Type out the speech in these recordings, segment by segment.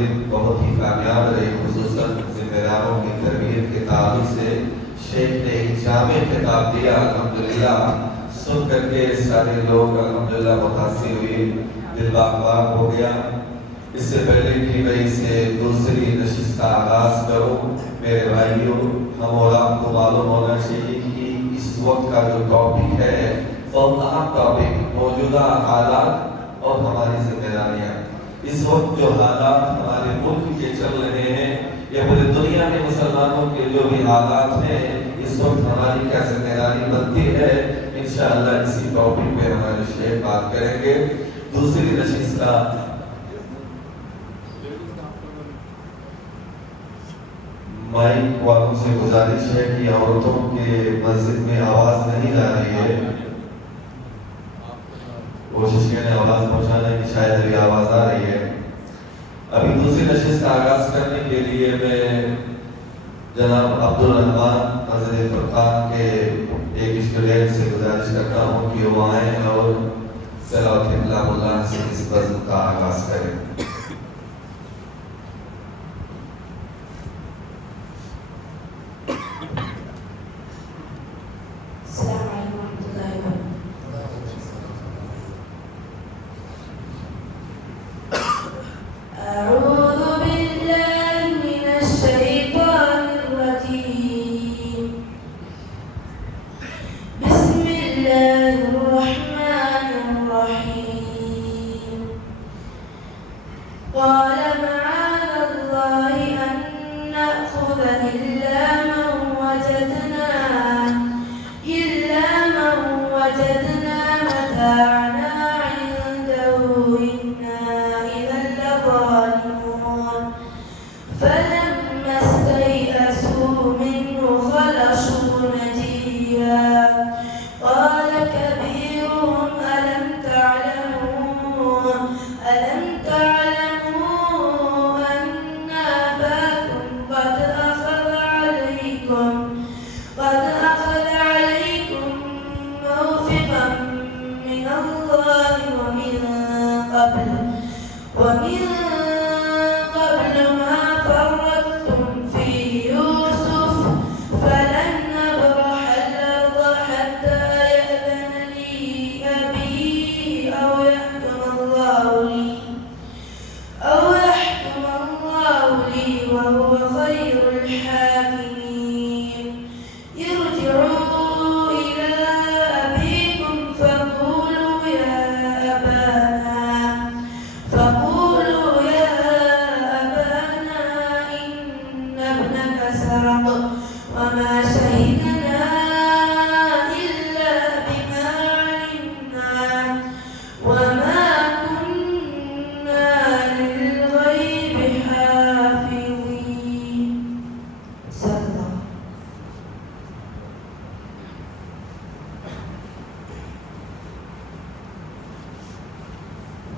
مغرب بہت ہی کامیاب رہی، خصوصاً ذمہ داروں کی تربیت کے تعلق سے شیخ نے ایک جامع خطاب دیا، الحمدللہ سن کر کے سارے لوگ الحمدللہ متاثر ہوئے، دل باغ باغ ہو گیا۔ اس سے پہلے کہ میں اسے دوسری نشست کا آغاز کروں، میرے بھائیوں ہم اور آپ کو معلوم ہونا چاہیے کہ اس وقت کا جو ٹاپک ہے بہت اہم ٹاپک، موجودہ حالات اور ہماری ذمہ داریاں۔ اس وقت جو حالات ہمارے ملک کے چل رہے ہیں یا پورے دنیا میں مسلمانوں کے جو بھی حالات ہیں، اس وقت ہماری کیا ذمہ داری بنتی ہے، انشاءاللہ اسی ٹاپک پہ ہمارے شیخ بات کریں گے۔ دوسری نشست کا مائک والوں سے گزارش ہے کہ عورتوں کے مسجد میں آواز نہیں جا رہی ہے، کوشش کریں آواز پہنچانے کی، شاید ابھی آواز آ رہی ہے۔ ابھی دوسری نشست کا آغاز کرنے کے لیے میں جناب عبدالرحمن حضرت فرقان کے ایک اسٹوڈنٹ سے گزارش کرتا ہوں کہ وہ آئیں اور تلاوت کلام اللہ سے اس بزم کا آغاز کریں۔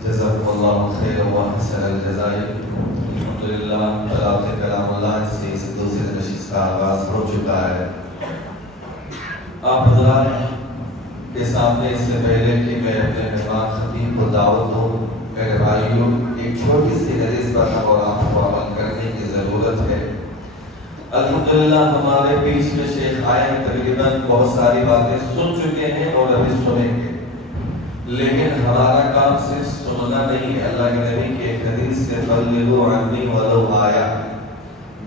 جزاکم اللہ خیر و احسن الجزاء۔ الحمدللہ تلاوت کلام اللہ سے اس دوسری نشست کا آغاز ہو چکا ہے۔ آپ حضرات کے سامنے اس سے پہلے کہ میں اپنے مہمان خطیب کو دعوت دوں، میرے بھائیوں ایک چھوٹی سی حدیث پر ہم اور آپ کو عمل کرنے کی ضرورت ہے۔ الحمدللہ ہمارے بیچ میں شیخ آئے تقریباً بہت ساری باتیں سن چکے ہیں اور ابھی سنیں گے، لیکن ہمارا کام صرف سننا نہیں ہے۔ اللہ کے نبی کی ایک حدیث سے بلغوا عنی ولو آیا،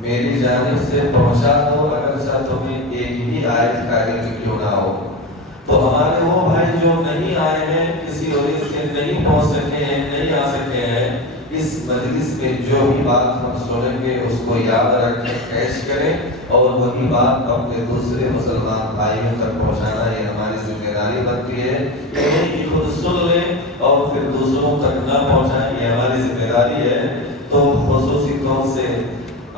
میری جانب سے پہنچا دو اگرچہ تمہیں ایک ہی آیت قاری کی کیوں نہ ہو۔ تو ہمارے وہ بھائی جو نہیں آئے ہیں، کسی وجہ سے نہیں پہنچ سکے ہیں، نہیں آ سکے ہیں، اس مجلس میں جو بھی بات ہم سنیں گے اس کو یاد رکھیں، کیش کریں اور وہی بات اپنے دوسرے مسلمان بھائیوں تک پہنچانا یہ ہماری ذمہ داری بنتی ہے۔ یہ نہیں کہ خود سن لیں اور پھر دوسروں تک نہ پہنچائیں، یہ ہماری ذمہ داری ہے۔ تو خصوصی طور سے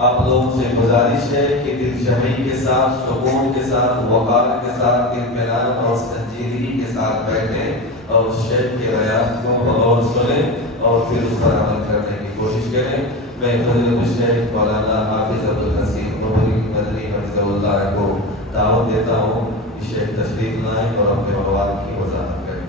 آپ لوگوں سے گزارش ہے کہ دل جمعی کے ساتھ، سکون کے ساتھ، وقار کے ساتھ، اطمینان اور سنجیدگی کے ساتھ بیٹھیں اور شیخ کے بیان کو بغور سنیں اور پھر اس پر عمل کرنے کی کوشش کریں۔ میں حضرت شیخ مولانا حافظ عبدالحسین نوری مدنی حفظہ اللہ کو دعوت دیتا ہوں کہ شیخ تشریف لائیں اور اپنے مواد کی وضاحت کریں۔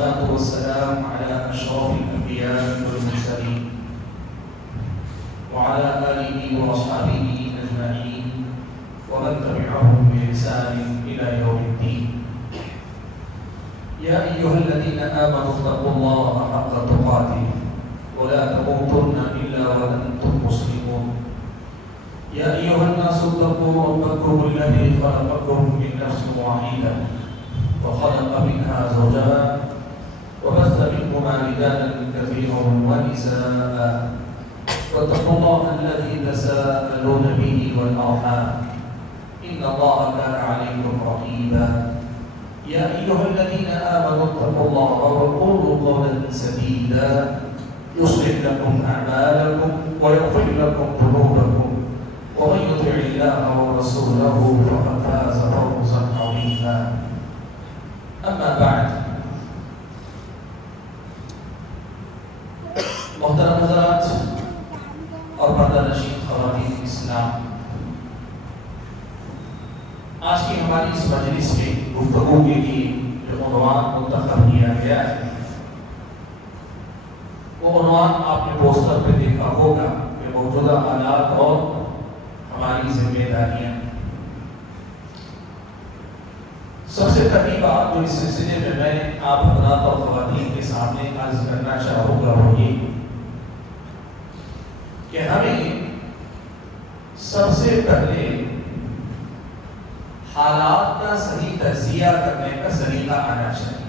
والصلاة والسلام على أشرف الأنبياء والمرسلين وعلى آله وأصحابه أجمعين ومن تبعهم بإحسان إلى يوم الدين. يا أيها الذين آمنوا اتقوا الله حق تقاته ولا تموتن إلا وأنتم مسلمون. يا أيها الناس اتقوا ربكم الذي خلقكم من نفس واحدة وخلق منها زوجها وبث منهما رجالا كثيرا ونساء واتقوا الله الذي تساءلون به والأرحام إن الله كان عليكم رقيبا. يا أيها الذين آمنوا اتقوا الله وقولوا قولا سديدا يصلح لكم أعمالكم ويغفر لكم ذنوبكم ومن يطع الله ورسوله فقد فاز فوزا عظيما. أما بعد، محترم حضرات اور پردہ نشین خواتین اسلام، آج کی ہماری اس مجلس میں گفتگو کے لیے جو عنوان منتخب کیا گیا ہے وہ عنوان آپ نے پوسٹر پہ دیکھا ہوگا کہ موجودہ حالات اور ہماری ذمہ داریاں. سب سے پہلی بات جو اس سلسلے میں میں آپ حضرات اور خواتین کے سامنے عرض کرنا چاہوں گا وہ یہ کہ ہمیں سب سے پہلے حالات کا صحیح تجزیہ کرنے کا سلیقہ آنا چاہیے.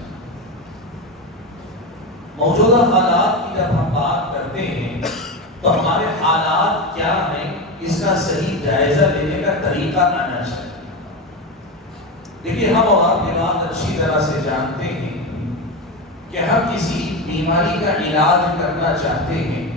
موجودہ حالات کی جب ہم بات کرتے ہیں تو ہمارے حالات کیا ہیں اس کا صحیح جائزہ لینے کا طریقہ آنا چاہیے. دیکھیے، ہم اور آپ یہ بات اچھی طرح سے جانتے ہیں کہ ہم کسی بیماری کا علاج کرنا چاہتے ہیں،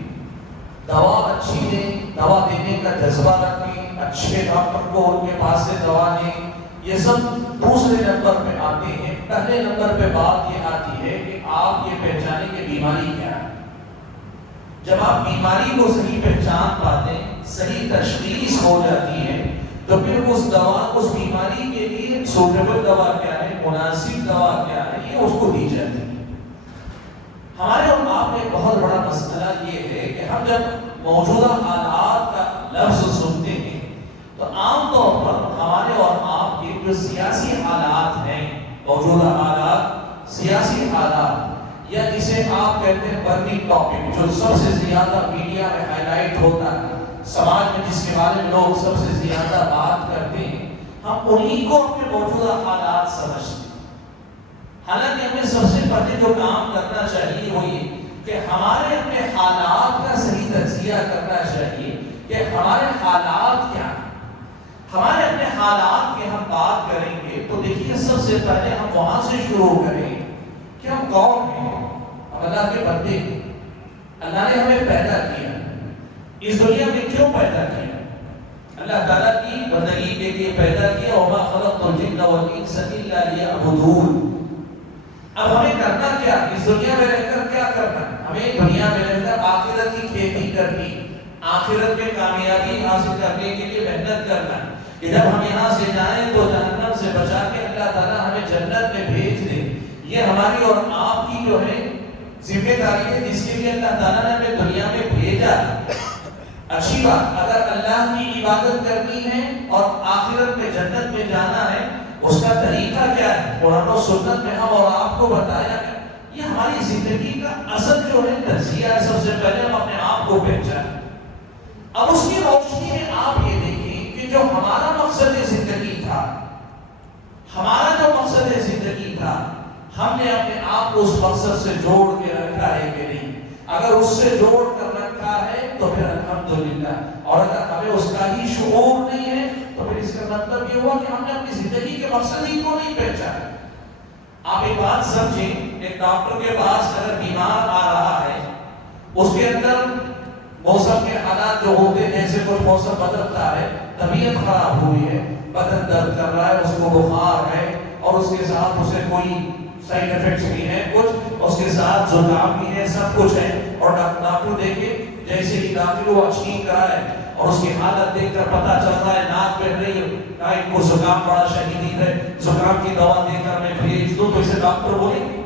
دوا اچھی دیں، دوا دینے کا جذبہ رکھیں، اچھے ڈاکٹر کو ان کے پاس سے دوا لیں، یہ سب دوسرے نمبر پہ آتے ہیں. پہلے نمبر پہ بات یہ آتی ہے کہ آپ یہ پہچانیں کہ بیماری کیا ہے. جب آپ بیماری کو صحیح پہچان پاتے ہیں، صحیح تشخیص ہو جاتی ہے، تو پھر اس دوا، اس بیماری کے لیے سوٹیبل دوا کیا ہے، مناسب دوا کیا ہے، یہ اس کو دی جاتی ہے. ہمارے اور آپ میں بہت بڑا مسئلہ یہ ہے کہ ہم جب موجودہ حالات کا لفظ سنتے ہیں تو عام طور پر ہمارے اور آپ کے جو سیاسی حالات ہیں، موجودہ حالات، سیاسی حالات، یا جسے آپ کہتے ہیں برننگ ٹاپک، جو سب سے زیادہ میڈیا میں ہائی لائٹ ہوتا ہے، سماج میں جس کے بارے میں لوگ سب سے زیادہ بات کرتے ہیں، ہم انہی کو اپنے موجودہ حالات سمجھتے ہیں. حالانکہ ہمیں سب سے پہلے جو کام کرنا چاہیے وہ یہ کہ ہمارے اپنے حالات کا صحیح تجزیہ کرنا چاہیے کہ ہمارے حالات کیا ہیں. ہمارے اپنے حالات کی ہم بات کریں گے تو دیکھیے، سب سے پہلے ہم وہاں سے شروع کریں کہ ہم کون ہیں. ہم اللہ کے بندے ہیں. اللہ نے ہمیں پیدا کیا، اس دنیا میں کیوں پیدا کیا؟ اللہ تعالیٰ کی بندگی کے لیے پیدا کیا. وَمَا خَلَقْتُ الْجِنَّ وَالْإِنسَ إِلَّا لِيَعْبُدُونِ. اب ہمیں کرنا کیا؟ اس دنیا میں رہ کر کیا کرنا؟ ہمیں دنیا میں رہ کر آخرت کی کھیتی کرنی، آخرت میں کامیابی حاصل کرنے کے لیے محنت کرنا کہ جب ہم یہاں سے جائیں تو جہنم سے بچا کے اللہ تعالیٰ ہمیں جنت میں بھیج دے. یہ ہماری اور آپ کی جو ہے ذمہ داری ہے جس کے لیے اللہ تعالیٰ نے ہمیں دنیا میں بھیجا. اچھی بات، اگر اللہ کی عبادت کرنی ہے اور آخرت میں جنت میں جانا ہے، اس کا طریقہ کیا ہے؟ قرآن و سنت میں ہم اور آپ کو بتایا گیا. یہ ہماری زندگی کا اصل جو ہے تجزیہ ہے. سب سے پہلے ہم اپنے آپ کو پہچانیں. اب اس کی روشنی میں آپ یہ دیکھیں کہ جو ہمارا مقصد زندگی تھا، ہمارا جو مقصد زندگی تھا، ہم نے اپنے آپ کو اس مقصد سے جوڑ کے رکھا ہے کہ نہیں؟ اگر اس سے جوڑ کر رکھا ہے تو پھر الحمدللہ، اور اگر ہمیں اس کا ہی شعور نہیں ہے تو پھر اس کا مطلب یہ ہوا کہ ہم نے اپنی زندگی کے مقصد ہی کو نہیں پہچانا. آپ ایک بات سمجھیں، ایک ڈاکٹر کے پاس اگر بیمار آ رہا ہے، اس کے اندر موسم کے حالات جو ہوتے ہیں، جیسے کچھ موسم بدلتا ہے، طبیعت خراب ہوئی ہے، بدن درد کر رہا ہے، اس کو بخار ہے اور اس کے ساتھ اسے کوئی سائیڈ ایفیکٹس بھی ہیں، کچھ اس کے ساتھ زکام بھی ہے، سب کچھ ہے، اور ڈاکٹر دیکھے جیسے ہی داخل ہوا چھینک رہا ہے اور اس کی حالت دیکھ کر پتا چل رہا ہے ناک بہہ رہی ہے، ان کو زکام بڑا شدید ہے، زکام کی دوا دے کر میں بھیج دوں، تو اسے ڈاکٹر بولیں گے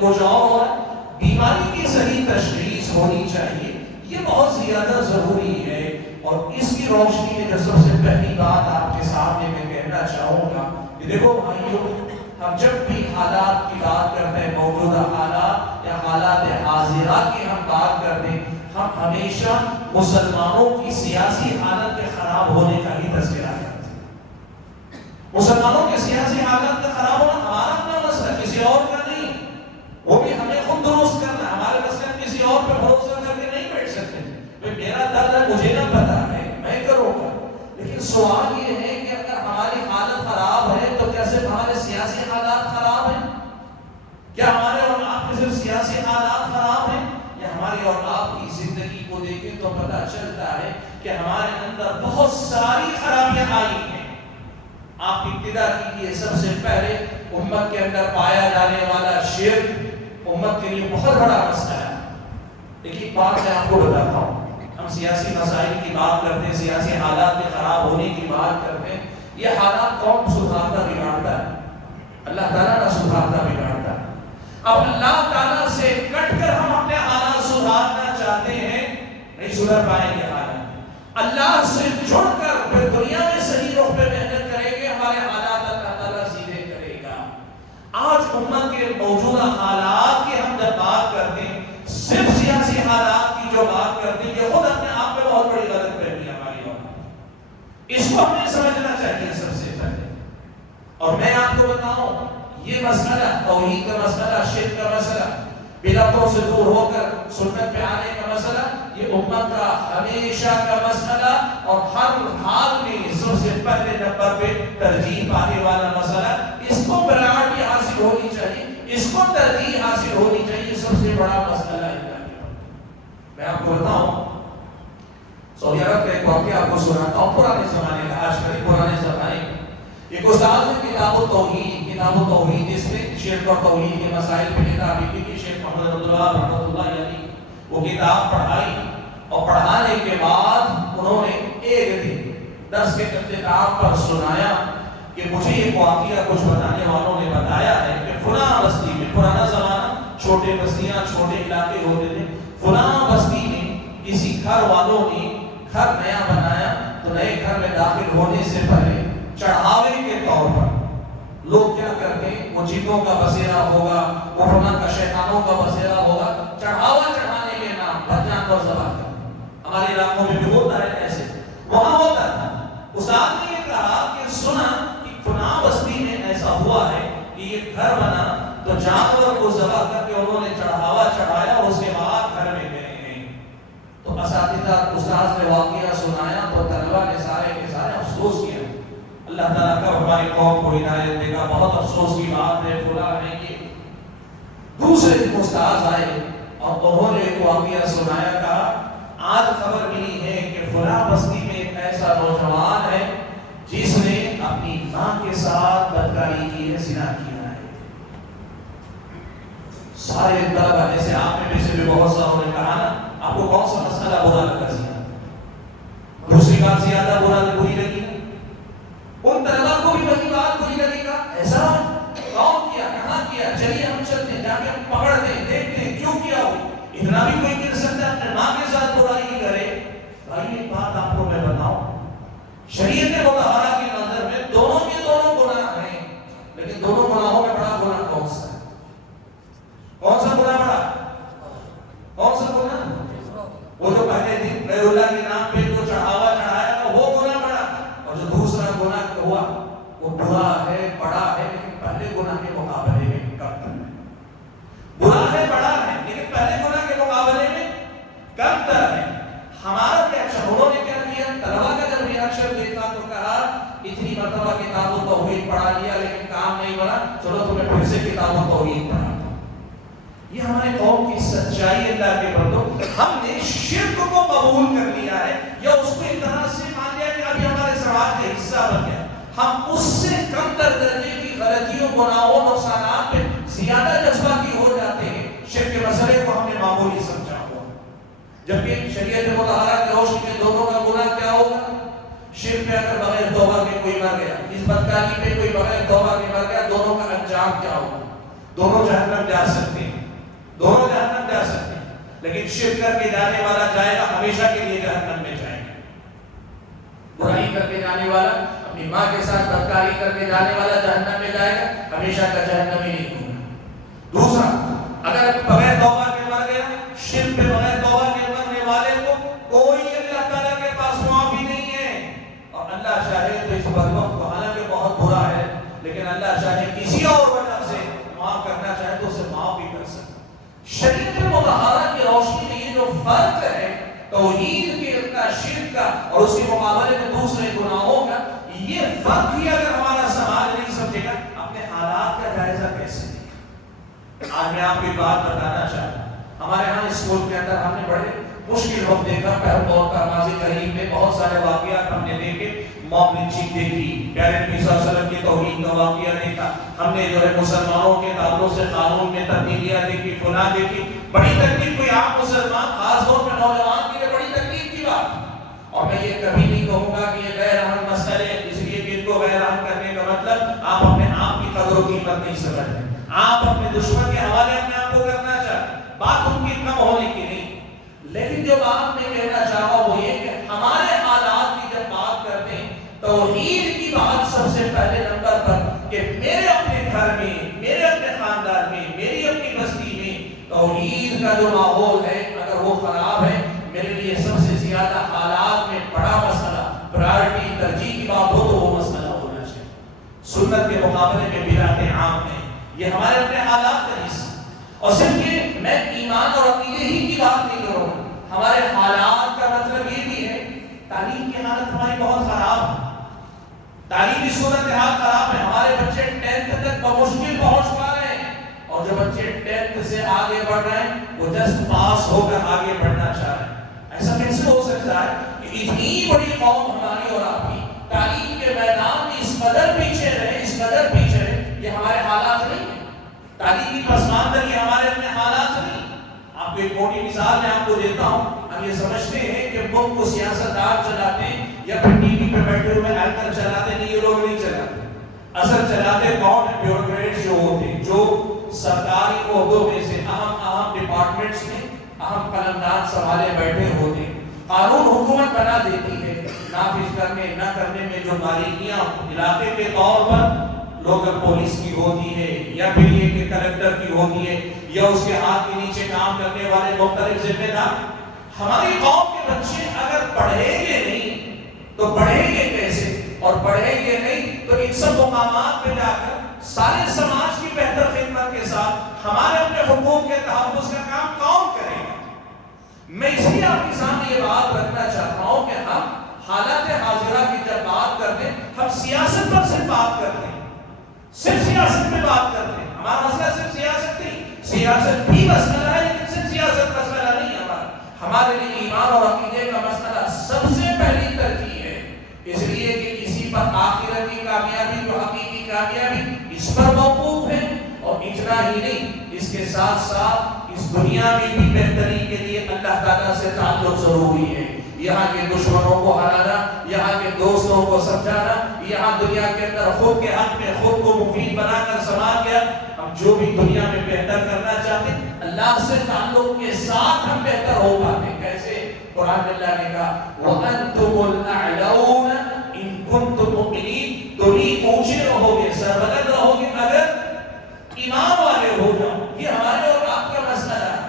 کچھ اور ہو رہا ہے. بیماری کی صحیح تشخیص ہونی چاہیے، یہ بہت زیادہ ضروری ہے. اور اس کی روشنی میں جو سب سے پہلی بات آپ کے سامنے میں کہنا چاہوں گا کہ دیکھو بھائیو، ہم جب بھی حالات کی بات کرتے ہیں، موجودہ حالات یا حالات حاضرہ کی ہم بات کرتے ہیں، ہم ہمیشہ مسلمانوں کی سیاسی حالت کے خراب ہونے کا ہی تذکرہ کرتے ہیں. مسلمانوں کے سیاسی حالت کا خراب ہونا ہمارا اپنا مسئلہ، کسی اور کا نہیں. وہ بھی ہمیں خود درست کرنا ہے. ہمارے مسئلہ کسی اور پہ بھروسہ کر کے نہیں بیٹھ سکتے. میرا درد ہے، مجھے نہ پتا ہے، میں کروں گا. لیکن سوال یہ ہے کہ اگر ہماری حالت خراب ہے تو کیا صرف ہمارے سیاسی حالات خراب ہیں؟ کیا ہمارے اور آپ کے صرف سیاسی حالات خراب ہیں؟ یا ہماری اور آپ کی زندگی کو دیکھیں تو پتہ چلتا ہے کہ ہمارے اندر بہت ساری خرابیاں آئی ہیں. آپ ابتدا کیجیے، سب سے پہلے امت کے اندر پایا جانے والا شرک امت کے لیے بہت بڑا مسئلہ ہے. ایک بات میں آپ کو بتاتا ہوں، ہم سیاسی مسائل کی بات کرتے ہیں، سیاسی حالات کے خراب ہونے کی بات کرتے ہیں. یہ حالات کون سدھارتا بگاڑتا ہے؟ اللہ تعالیٰ نہ سدھارتا بگاڑتا ہے. اب اللہ تعالیٰ سے کٹ کر ہم اپنے حالات سدھارنا چاہتے ہیں، نہیں سدھر پائیں گے حالات. اللہ سے جڑ کر پھر دنیا میں صحیح رخ پہ محنت کریں گے، ہمارے حالات اللہ تعالیٰ سیدھے کرے گا. آج امت کے موجودہ حالات کی ہم جب بات کرتے ہیں، صرف سیاسی حالات کی جو بات کرتے ہیں، یہ خود اپنے آپ میں بہت بڑی غلط فہمی ہے ہماری. اور اس کو ہمیں سمجھنا چاہیے سب سے پہلے. اور میں آپ کو بتاؤں، یہ مسئلہ توحید کا مسئلہ، شرک کا مسئلہ، بدعتوں سے دور ہو کر سنت پہ آنے کا مسئلہ، یہ امت کا ہمیشہ کا مسئلہ اور ہر حال میں سب سے پہلے نمبر پہ ترجیح پانے والا مسئلہ. اس کو پرائیورٹی حاصل ہونی چاہیے، اس کو ترجیح حاصل ہونی چاہیے. سب سے بڑا مسئلہ ہے. میں آپ کو بتاؤں، سعودی عرب کا ایک واقعہ آپ کو سناتا ہوں، پرانے زمانے کا، آج کل پرانے زمانے کا. ایک استاد نے کتاب التوحید جس میں شرک اور توحید کے مسائل پہ کتاب لکھی تھی، شیخ محمد عبداللہ رحمۃ اللہ علیہ. وہ کتاب پڑھائی اور پڑھانے کے بعد انہوں نے ایک دن درس کے اختتام پر سنایا کہ مجھے ایک واقعہ کچھ بتانے والوں نے بتایا ہے کہ فلاں بستی میں، پرانا زمانہ، چھوٹے بستیاں، چھوٹے علاقے ہوتے تھے، فلاں بستی میں کسی گھر والوں نے گھر نیا بنایا تو نئے گھر میں داخل ہونے سے پہلے چڑھاوے کے طور پر لوگ کیا کرتے ہیں، وہ جنوں کا بسیرا ہوگا، وہ فلاں کا شیطانوں کا بسیرا ہوگا، چڑھاوا چڑھانے کے نام پر جانور ذبح کرتے. ہمارے علاقوں میں بھی ہوتا ہے ایسے، وہاں ہوتا تھا. استاد نے یہ کہا کہ سنا کہ فلاں بستی میں ایسا ہوا ہے کہ یہ گھر بنا تو جانور کو ذبح کر کے انہوں نے چڑھاوا چڑھایا اور اس کے بعد گھر میں گئے ہیں. تو اساتذہ استاد نے واقعہ سنایا تو طلبہ نے سارے کے سارے افسوس کیا. اللہ تعالیٰ کا ہماری قوم کو ہدایت دے گا. بہت افسوس کی بات ہے فلاں ہے کہ دوسرے دن استاد آئے اور انہوں نے ایک واقعہ سنایا. کہا آج خبر ملی ہے کہ فلاں بستی میں ایک ایسا نوجوان ہے جس نے اپنی ماں کے ساتھ بدکاری کی ہے، زنا کیا ہے. سارے طلبہ جیسے آپ میں سے بھی بہت ساروں نے کہا نا، آپ کو کون سا مسئلہ برا لگا زیادہ؟ دوسری بات زیادہ بری لگی نا؟ ان طلبہ کو بھی وہی بات بری لگے گا. ایسا کون کیا، کہاں کیا، چلیے ہم چلتے ہیں، جا کے ہم پکڑتے ہیں، دیکھتے ہیں کیوں کیا ہو. اتنا بھی کوئی کر سکتا ہے اپنے ماں کے ساتھ برائی ہی کرے؟ بھائی ایک بات آپ کو میں بتاؤں، شریعت مطہرہ کی نظر میں دونوں کے دونوں گناہ ہیں، لیکن دونوں گناہوں میں بڑا گناہ کون سا ہے؟ کون سا گناہ بڑا؟ کون سا گناہ؟ وہ جو پہلے دن غیر اللہ کے نام پہ جو چڑھاوا چڑھایا وہ گناہ بڑا، اور جو دوسرا گناہ ہوا وہ برا ہے، بڑا ہے، لیکن پہلے گناہ کے مقابلے میں کم تر ہے. برا ہے، بڑا ہے، لیکن پہلے گناہ کے مقابلے میں کم تر ہے. ہمارا ریاکشن، انہوں نے کیا کیا، طلبہ کا جب ریاکشن دیکھا تو کہا اتنی مرتبہ کتاب التوحید پڑھا لیا لیکن کام نہیں بنا، چلو تمہیں پھر سے کتاب التوحید پڑھا. یہ ہمارے قوم کی سچائی. اللہ کے بندوں، ہم نے شرک کو قبول کر لیا ہے یا اس کو اس طرح سے مان لیا کہ ابھی ہمارے سماج کا حصہ بن گیا. ہم اس سے کم تر درجے کی غلطیوں، گناہوں، نقصانات پہ زیادہ جذباتی ہو جاتے ہیں. شرک کے مسئلے کو ہم نے معمولی سمجھا ہوا، جبکہ شریعت مطہرہ کی روشنی میں دونوں کا گناہ کیا ہوگا. شرک پہ اگر بغیر توبہ کے کوئی مر گیا، اس بدکاری پہ کوئی بغیر توبہ کے مر گیا، دونوں کا انجام کیا ہوگا؟ دونوں جہنم جا سکتے ہیں. دونوں جہنم جا سکتے ہیں، لیکن شرک کر کے جانے والا جائے گا ہمیشہ کے لیے جہنم میں جائے گا. برائی کر کے جانے والا، اپنی ماں کے ساتھ بدکاری کر کے جانے والا جہنم میں جائے گا، ہمیشہ کا جہنم ہی نہیں ہوگا. دوسرا، اگر بغیر توبہ کے مر گیا، شرک پہ بغیر توبہ کے مرنے والے کو کوئی اللہ تعالیٰ کے پاس معافی نہیں ہے. اور اللہ چاہے تو اس بدبخت کو، حالانکہ بہت برا ہے، لیکن اللہ چاہے کسی اور وجہ سے معاف کرنا چاہے تو اسے معاف بھی کر سکتا. شریعت مطہرہ کی روشنی میں یہ جو فرق ہے توحید کا، شرک کا اور اس کے مقابلے میں دوسرے گناہوں کا، یہ فرق ہی اگر ہمارا سماج نہیں سمجھے گا، اپنے حالات کا جائزہ کیسے لے گا؟ آج میں آپ کو بات بتانا چاہتا ہوں. ہمارے ہاں اسکول کے اندر ہم نے بڑے مشکل وقت دیکھا، پہلے اور نماز کریم میں بہت سارے واقعات ہم نے دیکھے. موب لنچنگ دیکھی، پیارے نبی صلی اللہ علیہ وسلم کی توحید کا واقعہ دیکھا، ہم نے جو ہے مسلمانوں کے تعلق سے قانون میں تبدیلیاں دیکھی، فلاں دیکھی. بڑی تکلیف کوئی عام مسلمان، خاص طور پر نوجوان کے لیے بڑی تکلیف کی بات. اور میں یہ کبھی نہیں کہوں گا کہ یہ غیر اہم مسئلے، اس لیے کہ ان کو غیر اہم کرنے کا مطلب آپ اپنے آپ کی قدر و قیمت نہیں سمجھ رہے، آپ اپنے دشمن کے حوالے اپنے آپ کو کرنا چاہتے. بات ان کی کم ہونے کی نہیں، لیکن جو بات میں کہنا چاہا وہ یہ کہ ہمارے حالات کی جب بات کرتے ہیں، توحید کی بات سب سے پہلے نمبر پر، کہ میرے اپنے گھر میں، میرے اپنے خاندان میں، میری اپنی بستی میں توحید کا جو ماحول ہے اگر وہ خراب ہے، میرے لیے سب سے زیادہ حالات میں بڑا مسئلہ، پرائرٹی، ترجیح کی بات ہو تو وہ مسئلہ ہونا چاہیے. سنت کے مقابلے میں بدعتیں عام ہیں، یہ ہمارے اپنے حالات کا حصہ. اور صرف یہ میں ایمان اور عقیدے ہی کی بات نہیں کروں گا، ہمارے حالات کا مطلب یہ بھی ہے تعلیم کی حالت ہماری بہت خراب ہے، تعلیمی صورتحال خراب ہے. ہمارے بچے 10th تک بمشکل پہنچ پا رہے ہیں، اور جو بچے 10th سے آگے بڑھ رہے ہیں وہ جسٹ پاس ہو کر آگے بڑھنا چاہ رہے ہیں. ایسا کیسے ہو سکتا ہے کہ اتنی بڑی قوم ہماری اور آپ کی تعلیم کے میدان میں اس قدر پیچھے رہے، اس قدر پیچھے رہے؟ یہ ہمارے حالات نہیں ہیں. تعلیمی پسماندگی ہمارے اپنے حالات نہیں. آپ کو ایک موٹی مثال میں آپ کو دیتا ہوں. ہم یہ سمجھتے ہیں کہ ملک کو سیاستدان چلاتے ہیں یا پھر ٹی وی پہ بیٹھے ہوئے اینکر چلاتے، نہیں، یہ لوگ نہیں چلاتے. اصل چلاتے کون ہیں؟ بیوروکریٹ جو ہوتے ہیں، جو سرکاری عہدوں میں سے اہم ڈپارٹمنٹس میں اہم قلمدان سنبھالے بیٹھے ہوتے ہیں. قانون حکومت بنا دیتی ہے، نافذ کرنے نہ کرنے میں جو باریکیاں علاقے کے طور پر لوکل پولیس کی ہوتی ہے یا پھر یہ کہ کلکٹر کی ہوتی ہے یا اس کے ہاتھ کے نیچے کام کرنے والے مختلف ذمہ دار. ہماری قوم کے بچے اگر پڑھیں گے نہیں تو بڑھیں گے کیسے؟ اور پڑھیں گے نہیں تو ان سب مقامات پہ جا کر سارے سماج کی بہتر خدمت کے ساتھ ہمارے اپنے حقوق کے تحفظ کا کام کون کرے گا؟ میں اس لیے آپ کے سامنے یہ بات رکھنا چاہتا ہوں کہ ہم حالات حاضرہ کی جب بات کرتے ہیں، ہم سیاست پر صرف بات کرتے ہیں، صرف سیاست میں بات کرتے ہیں. ہمارا مسئلہ صرف سیاست نہیں، سیاست بھی مسئلہ ہے لیکن صرف سیاست مسئلہ نہیں ہے. ہمارے لیے ایمان اور عقیدے کا مسئلہ سب سے پہلی ترجیح ہے، اس لیے کہ کسی پر آخرت کی کامیابی، جو حقیقی کامیابی، اس پر موقوف ہے. اور اتنا ہی نہیں، اس کے ساتھ ساتھ اس دنیا میں بھی بہتری کے لیے اللہ تعالیٰ سے تعلق ضروری ہے. یہاں کے دشمنوں کو ہرانا، یہاں کے دوستوں کو سمجھانا، یہاں دنیا کے اندر خود کے حق میں خود کو مفید بنا کر سماج گیا. ہم جو بھی دنیا میں بہتر کرنا چاہتے ہیں، اللہ سے تعلق کے ساتھ ہم بہتر ہو پاتے ہیں. کیسے؟ قرآن میں اللہ نے کہا وَأَنْتُمُ الْأَعْلَوْنَ إِن كُنتُم مُؤْمِنِينَ، تم ہی اونچے رہو گے، سربلند رہو گے اگر ایمان والے ہو جاؤ. یہ ہمارے اور آپ کا مسئلہ ہے.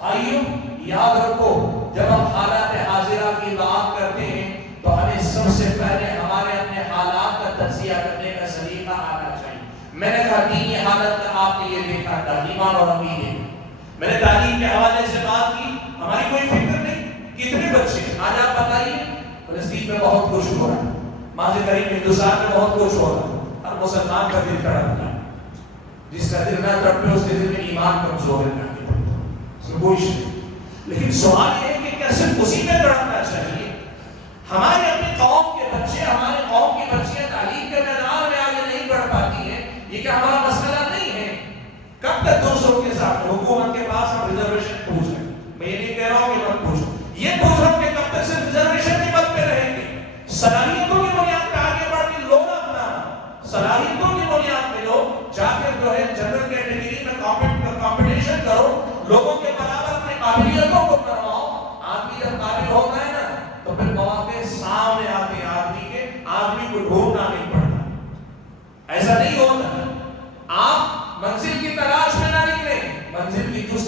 بھائیوں یاد رکھو، جب ہم حالات حاضرہ کی بات کرتے ہیں تو ہمیں سب سے پہلے ہمارے اپنے حالات کا تجزیہ کرنے کا سلیقہ آنا چاہیے. میں نے کہا دینی حالت کا آپ نے یہ دیکھا تھا، ایمان اور عقیدے. میں نے تعلیم کے حوالے سے بات کی، ہماری کوئی فکر نہیں. کتنے بچے آج آپ بتائیے، فلسطین میں بہت کچھ ہو رہا ہے، ماضی قریب ہندوستان میں بہت کچھ ہو رہا ہے. ہر مسلمان کا دل تڑپتا ہے، جس کا دل نہ تڑپے اس کے دل میں ایمان کمزور ہے، اس میں کوئی شک نہیں. لیکن سوال یہ ہے کہ کیا صرف اسی میں تڑپنا چاہیے؟ ہمارے اپنے قوم کے بچے، ہمارے قوم کی بچیاں تعلیم کے میدان میں آگے نہیں بڑھ پاتی ہیں، یہ کیا ہمارا مسئلہ نہیں ہے؟ کب تک دوسروں کے ساتھ حکومت کے پاس ہم ریزرویشن پوچھ رہے ہیں؟ میں یہ نہیں کہہ رہا ہوں کہ مت پوچھو، یہ پوچھ رہا ہوں کہ کب تک صرف ریزرویشن کی بات پہ رہیں گے؟ صلاحیتوں کی بنیاد پہ آگے بڑھ کے لوگ اپنا صلاحیتوں کی بنیاد پہ لوگ جا کے جو ہے جنرل کیٹیگری میں کمپٹیشن کرو،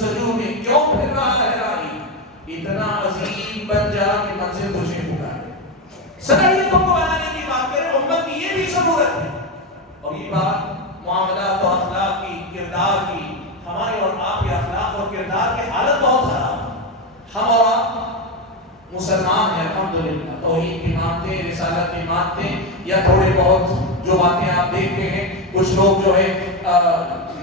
جستجو میں کیوں پھر رہا ہے راہی، اتنا عظیم بن جا کہ منزل تجھے پکارے۔ صلاحیتوں کو بنانے کی بات کریں، امت کی یہ بھی ضرورت ہے، اور یہ بات معاملات و اخلاق کی، کردار کی، ہمارے اور آپ کے اخلاق اور کردار کی حالت بہت خراب ہے۔ ہم اور آپ مسلمان ہیں الحمدللہ، توحید بھی مانتے ہیں، رسالت بھی مانتے ہیں، یا تھوڑے بہت جو باتیں آپ دیکھتے ہیں کچھ لوگ جو ہے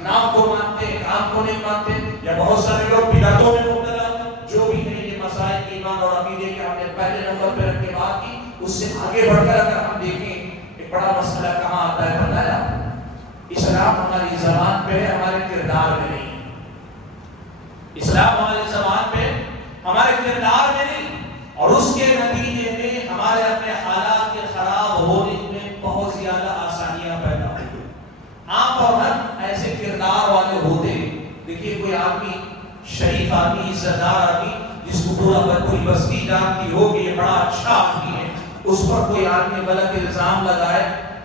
نام کو مانتے ہیں، کام کو نہیں مانتے، یا بہت سارے لوگ بدعتوں میں مبتلا، جو بھی ہے یہ مسائل ایمان اور عقیدے کے ہم نے پہلے نمبر پہ رکھ کے بات کی۔ اس سے آگے بڑھ کر اگر ہم دیکھیں ایک بڑا مسئلہ کہاں آتا ہے پتہ ہے؟ اسلام ہماری زبان پہ ہے، ہمارے کردار میں نہیں۔ اسلام ہماری زبان پہ، ہمارے کردار میں نہیں، اور اس کے نتیجے میں ہمارے اپنے حالات کے خراب ہونے میں بہت زیادہ آسانیاں پیدا ہوئی۔ آپ اور ہم ایسے کردار والے ہوتے، دیکھیے کوئی آدمی شریف آدمی، عزت دار آدمی، جس کو پوری بستی جانتی ہو کہ یہ بڑا اچھا آدمی ہے، اس پر کوئی آدمی غلط الزام لگائے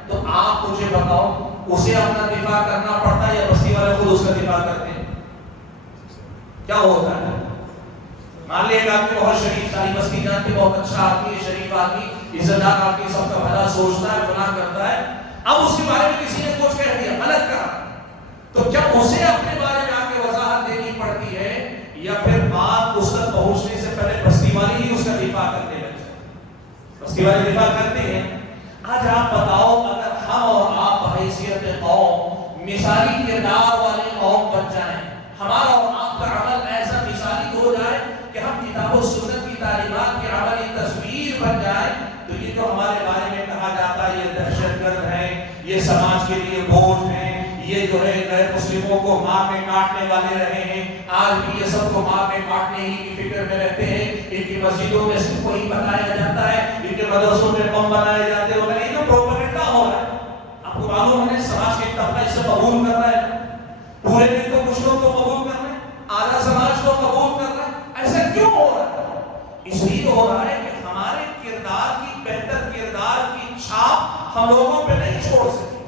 تو آپ مجھے بتاؤ اسے اپنا دفاع کرنا پڑتا ہے یا بستی والے خود اس کا دفاع کرتے ہیں؟ کیا ہوتا ہے؟ مان لیا ایک آدمی بہت شریف، ساری بستی جانتی، بہت اچھا آدمی ہے، شریف آدمی، عزت دار آدمی، سب کا بھلا سوچتا ہے، فلاں کرتا ہے، اب اس کے بارے میں کسی نے کچھ کہہ دیا، غلط کہا، تو کیا اسے اپنے بارے میں آ کے وضاحت دینی پڑتی ہے، یا پھر بات اس تک پہنچنے سے پہلے بستی والے ہی اس کا دفاع کرنے لگتے ہیں؟ بستی والے دفاع کرتے ہیں۔ آج آپ بتاؤ اگر ہم اور آپ بحیثیت قوم مثالی کردار والے قوم بن جائیں، ہمارا اور آپ کا عمل ایسا مثالی ہو جائے کہ ہم کتاب و سنت کی تعلیمات کی عملی تصویر بن جائے، تو یہ جو ہمارے بارے میں کہا جاتا ہے یہ دہشت گرد ہیں، یہ سماج کے لیے بوجھ ہیں، یہ جو ہے غیر مسلموں کو مار میں کاٹنے والے رہے ہیں، آج بھی یہ سب کو مار میں کاٹنے ہی کی فکر میں رہتے ہیں، ان کی مسجدوں میں سب کو ہی بتایا جاتا ہے، ان کے مدرسوں میں بم بنائے جاتے ہیں، یہ جو پروپیگنڈا ہو رہا ہے، آپ کو معلوم ہے سماج کے طبقہ اسے قبول کر رہا ہے، پورے دن تو کچھ لوگ تو قبول کر رہے ہیں، آدھا سماج کو قبول کر رہا ہے۔ ایسا کیوں ہو رہا ہے؟ اس لیے ہو رہا ہے کہ ہمارے کردار کی، بہتر کردار کی چھاپ ہم لوگوں پہ نہیں چھوڑ سکے،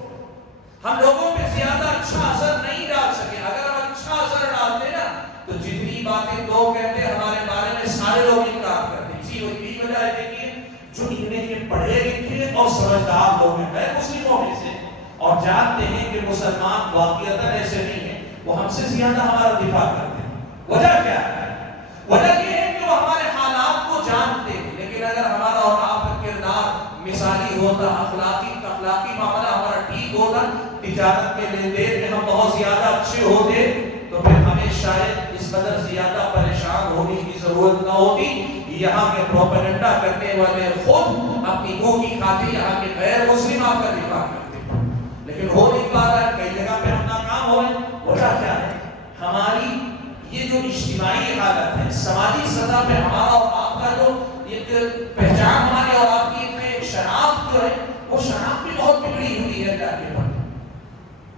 ہم لوگوں پہ زیادہ اچھا اثر نہیں ڈال سکے۔ اگر ہم اچھا اثر ڈالتے نا تو جتنی باتیں لوگ کہتے ہیں ہمارے بارے میں سارے لوگ انکار کرتے ہیں۔ اسی وجہ ہے دیکھیے جو اتنے کے پڑھے لکھے اور سمجھدار لوگ ہیں غیر مسلموں میں سے، اور جانتے ہیں کہ مسلمان واقعتاً ایسے نہیں ہیں، وہ ہم سے زیادہ ہمارا دفاع کرتے ہیں۔ وجہ کیا ہے؟ وجہ یہ ہے کہ وہ ہمارے حالات کو جانتے ہیں، لیکن اگر ہمارا اور آپ کا کردار مثالی ہوتا، اخلاقی معاملہ ہمارا ٹھیک ہوتا، تجارت میں لین دین میں ہم بہت زیادہ اچھے ہوتے، تو پھر ہمیں شاید اس قدر زیادہ پریشان ہونے کی ضرورت نہ ہوتی۔ یہاں کے پروپیگنڈا کرنے والے خود اپنی منہ کی کھاتے یہاں کے غیر مسلم آپ کا دفاع کرتے، لیکن ہو نہیں پا رہا ہے، کئی جگہ پہ ہم ناکام ہو رہے ہیں۔ وجہ کیا ہے؟ ہماری یہ جو اجتماعی حالت ہے، سماجی سطح پہ ہمارا اور آپ کا جو ایک پہچان، ہماری اور آپ کی ایک شناخت جو ہے، وہ شناخت بھی بہت بگڑی ہوئی ہے اللہ کے بندے۔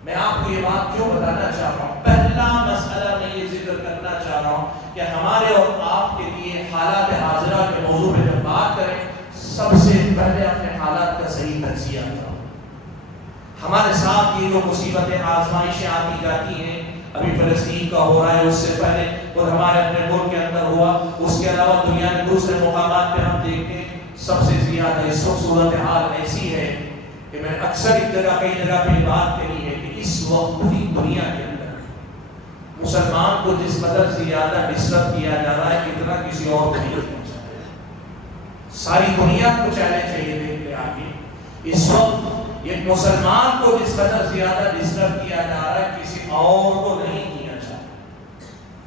میں آپ کو یہ بات کیوں بتانا چاہ رہا ہوں؟ پہلا مسئلہ میں یہ ذکر کرنا چاہ رہا ہوں کہ ہمارے اور آپ کے لیے حالات حاضرہ کے موضوع پہ جب بات کریں، سب سے پہلے اپنے حالات کا صحیح تجزیہ کرو۔ ہمارے ساتھ یہ جو مصیبتیں آزمائشیں آتی جاتی ہیں، ابھی فلسطین کا ہو رہا ہے، اس سے پہلے اور ہمارے اپنے ملک کے اندر ہوا، اس کے علاوہ دنیا کے دوسرے مقامات پہ ہم دیکھتے ہیں، سب سے زیادہ اس وقت صورتحال ایسی ہے کہ میں اکثر ایک جگہ کئی جگہ پہ بات کہی ہے کہ اس وقت پوری دنیا کے اندر مسلمان کو جس قدر زیادہ ڈسٹرب کیا جا رہا ہے اتنا کسی اور کو نہیں پہنچا ہے۔ ساری دنیا کو چیلنج ہے یہ دیکھ لے آگے، اس وقت ایک مسلمان کو جس قدر زیادہ ڈسٹرب کیا جا رہا ہے کسی اور کو نہیں کیا جاتا،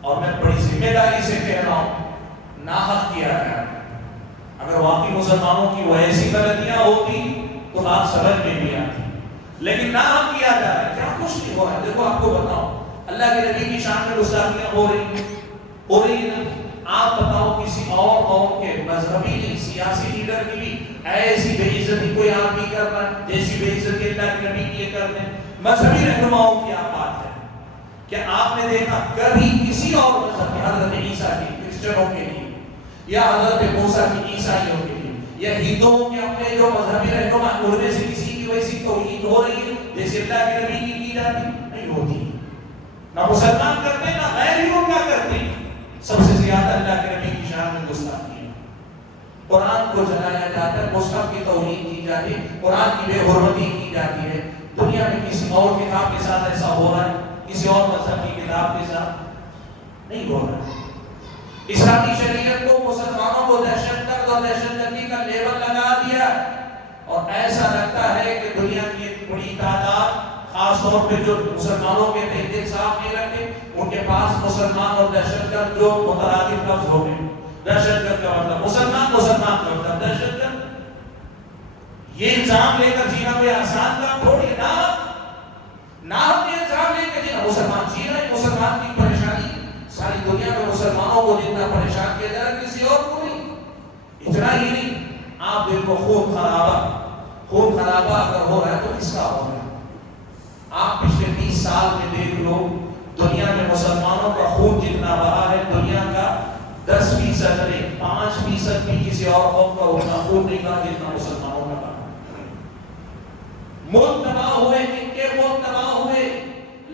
اور میں بڑی ذمہ داری سے کہہ رہا ہوں ناحق کیا گیا۔ اگر واقعی مسلمانوں کی وہ ایسی غلطیاں ہوتی تو آپ سمجھ میں بھی آتی، لیکن ناحق کیا جا رہا ہے، کیا کچھ نہیں ہو رہا ہے۔ دیکھو آپ کو بتاؤں، اللہ کے نبی کی شان میں گستاخیاں ہو رہی ہیں، آپ بتاؤ کسی اور قوم کے مذہبی سیاسی لیڈر کی بھی ایسی بے عزتی کوئی آدمی کر رہا ہے جیسی بے عزتی اللہ کے نبی کی کر رہے ہیں؟ مذہبی رہنماؤں کی آپ بات ہے، کیا آپ نے دیکھا کبھی کسی اور مذہب کے، حضرت عیسیٰ کی کرسچنوں کے لیے، یا حضرت موسیٰ کی عیسائیوں کے لیے، یا ہندوؤں کے اپنے جو مذہبی رہنما، ان میں سے کسی کی ویسی توہین ہو رہی ہے جیسے اللہ کے نبی کی جاتی؟ نہیں ہوتی، نہ مسلمان کرتے نہ غیر ہی وہ کیا کرتے ہیں. سب سے زیادہ اللہ کے نبی کی شان میں گستاخی ہے. قرآن کو جلایا جاتا ہے, مصحف کی توہین کی جاتی ہے, قرآن کی بے حرمتی کی جاتی ہے. دنیا میں کسی اور کتاب کے ساتھ ایسا ہو رہا ہے, کسی اور مذہب کی کتاب کے ساتھ نہیں ہو رہا ہے. اسلامی شریعت کو مسلمانوں کو دہشت گرد اور دہشت گردی کا لیبل لگا دیا, اور ایسا لگتا ہے کہ دنیا کی ایک بڑی تعداد, خاص طور پہ جو مسلمانوں کے دل صاف نہیں رکھتے, ان کے پاس مسلمان اور دہشت گرد جو مترادف لفظ ہو گئے. دہشت گرد کا مطلب مسلمان, مسلمان کا مطلب دہشت گرد. یہ الزام لے کر جینا کوئی آسان کام تھوڑی ہے. نہ ہم یہ الزام لے کر جینا, مسلمان جی رہے, مسلمان کی پریشانی ساری دنیا میں مسلمانوں کو جتنا پریشان کیا جا رہا ہے کسی اور کو نہیں. اتنا ہی نہیں, آپ دیکھو خون خرابہ اگر ہو رہا ہے تو کس کا ہو رہا ہے؟ آپ پچھلے 20 سال میں دیکھ لو, دنیا میں مسلمانوں کا خون جتنا بہا ہے, دنیا کا 10% نہیں 5% بھی کسی اور قوم کا اتنا خون نہیں بہا جتنا مسلمانوں کا بہا. ملک تباہ ہوئے, کن کے ملک تباہ ہوئے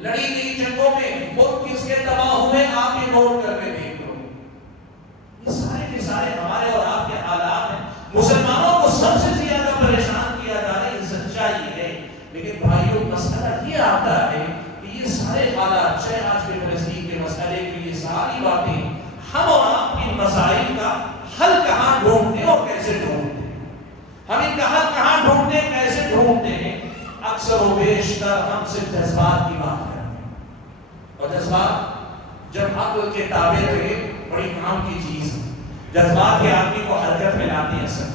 لڑی گئی جنگوں میں, ملک کس کے تباہ ہوئے آپ یہ نوٹ کر کے دیکھ لو. یہ سارے کے سارے ہمارے اور آپ کے حالات ہیں. مسلمانوں کو سب سے زیادہ پریشان کیا جا رہا ہے, یہ سچائی ہے. لیکن بھائیوں مسئلہ یہ آتا ہے کہ یہ سارے حالات, چاہے آج کے فلسطین کے مسئلے کی یہ ساری باتیں, ہم اور آپ ان مسائل کا حل کہاں ڈھونڈتے ہیں اور کیسے ڈھونڈتے ہیں؟ ہم ان کا حل کہاں ڈھونڈتے ہیں, کیسے ڈھونڈتے ہیں؟ اکثر و بیشتر ہم صرف جذبات کی بات کرتے ہیں, اور جذبات جب عقل کے تابع رہے بڑی کام کی چیز ہے. جذبات کے آدمی کو حرکت میں لاتے ہیں, اصل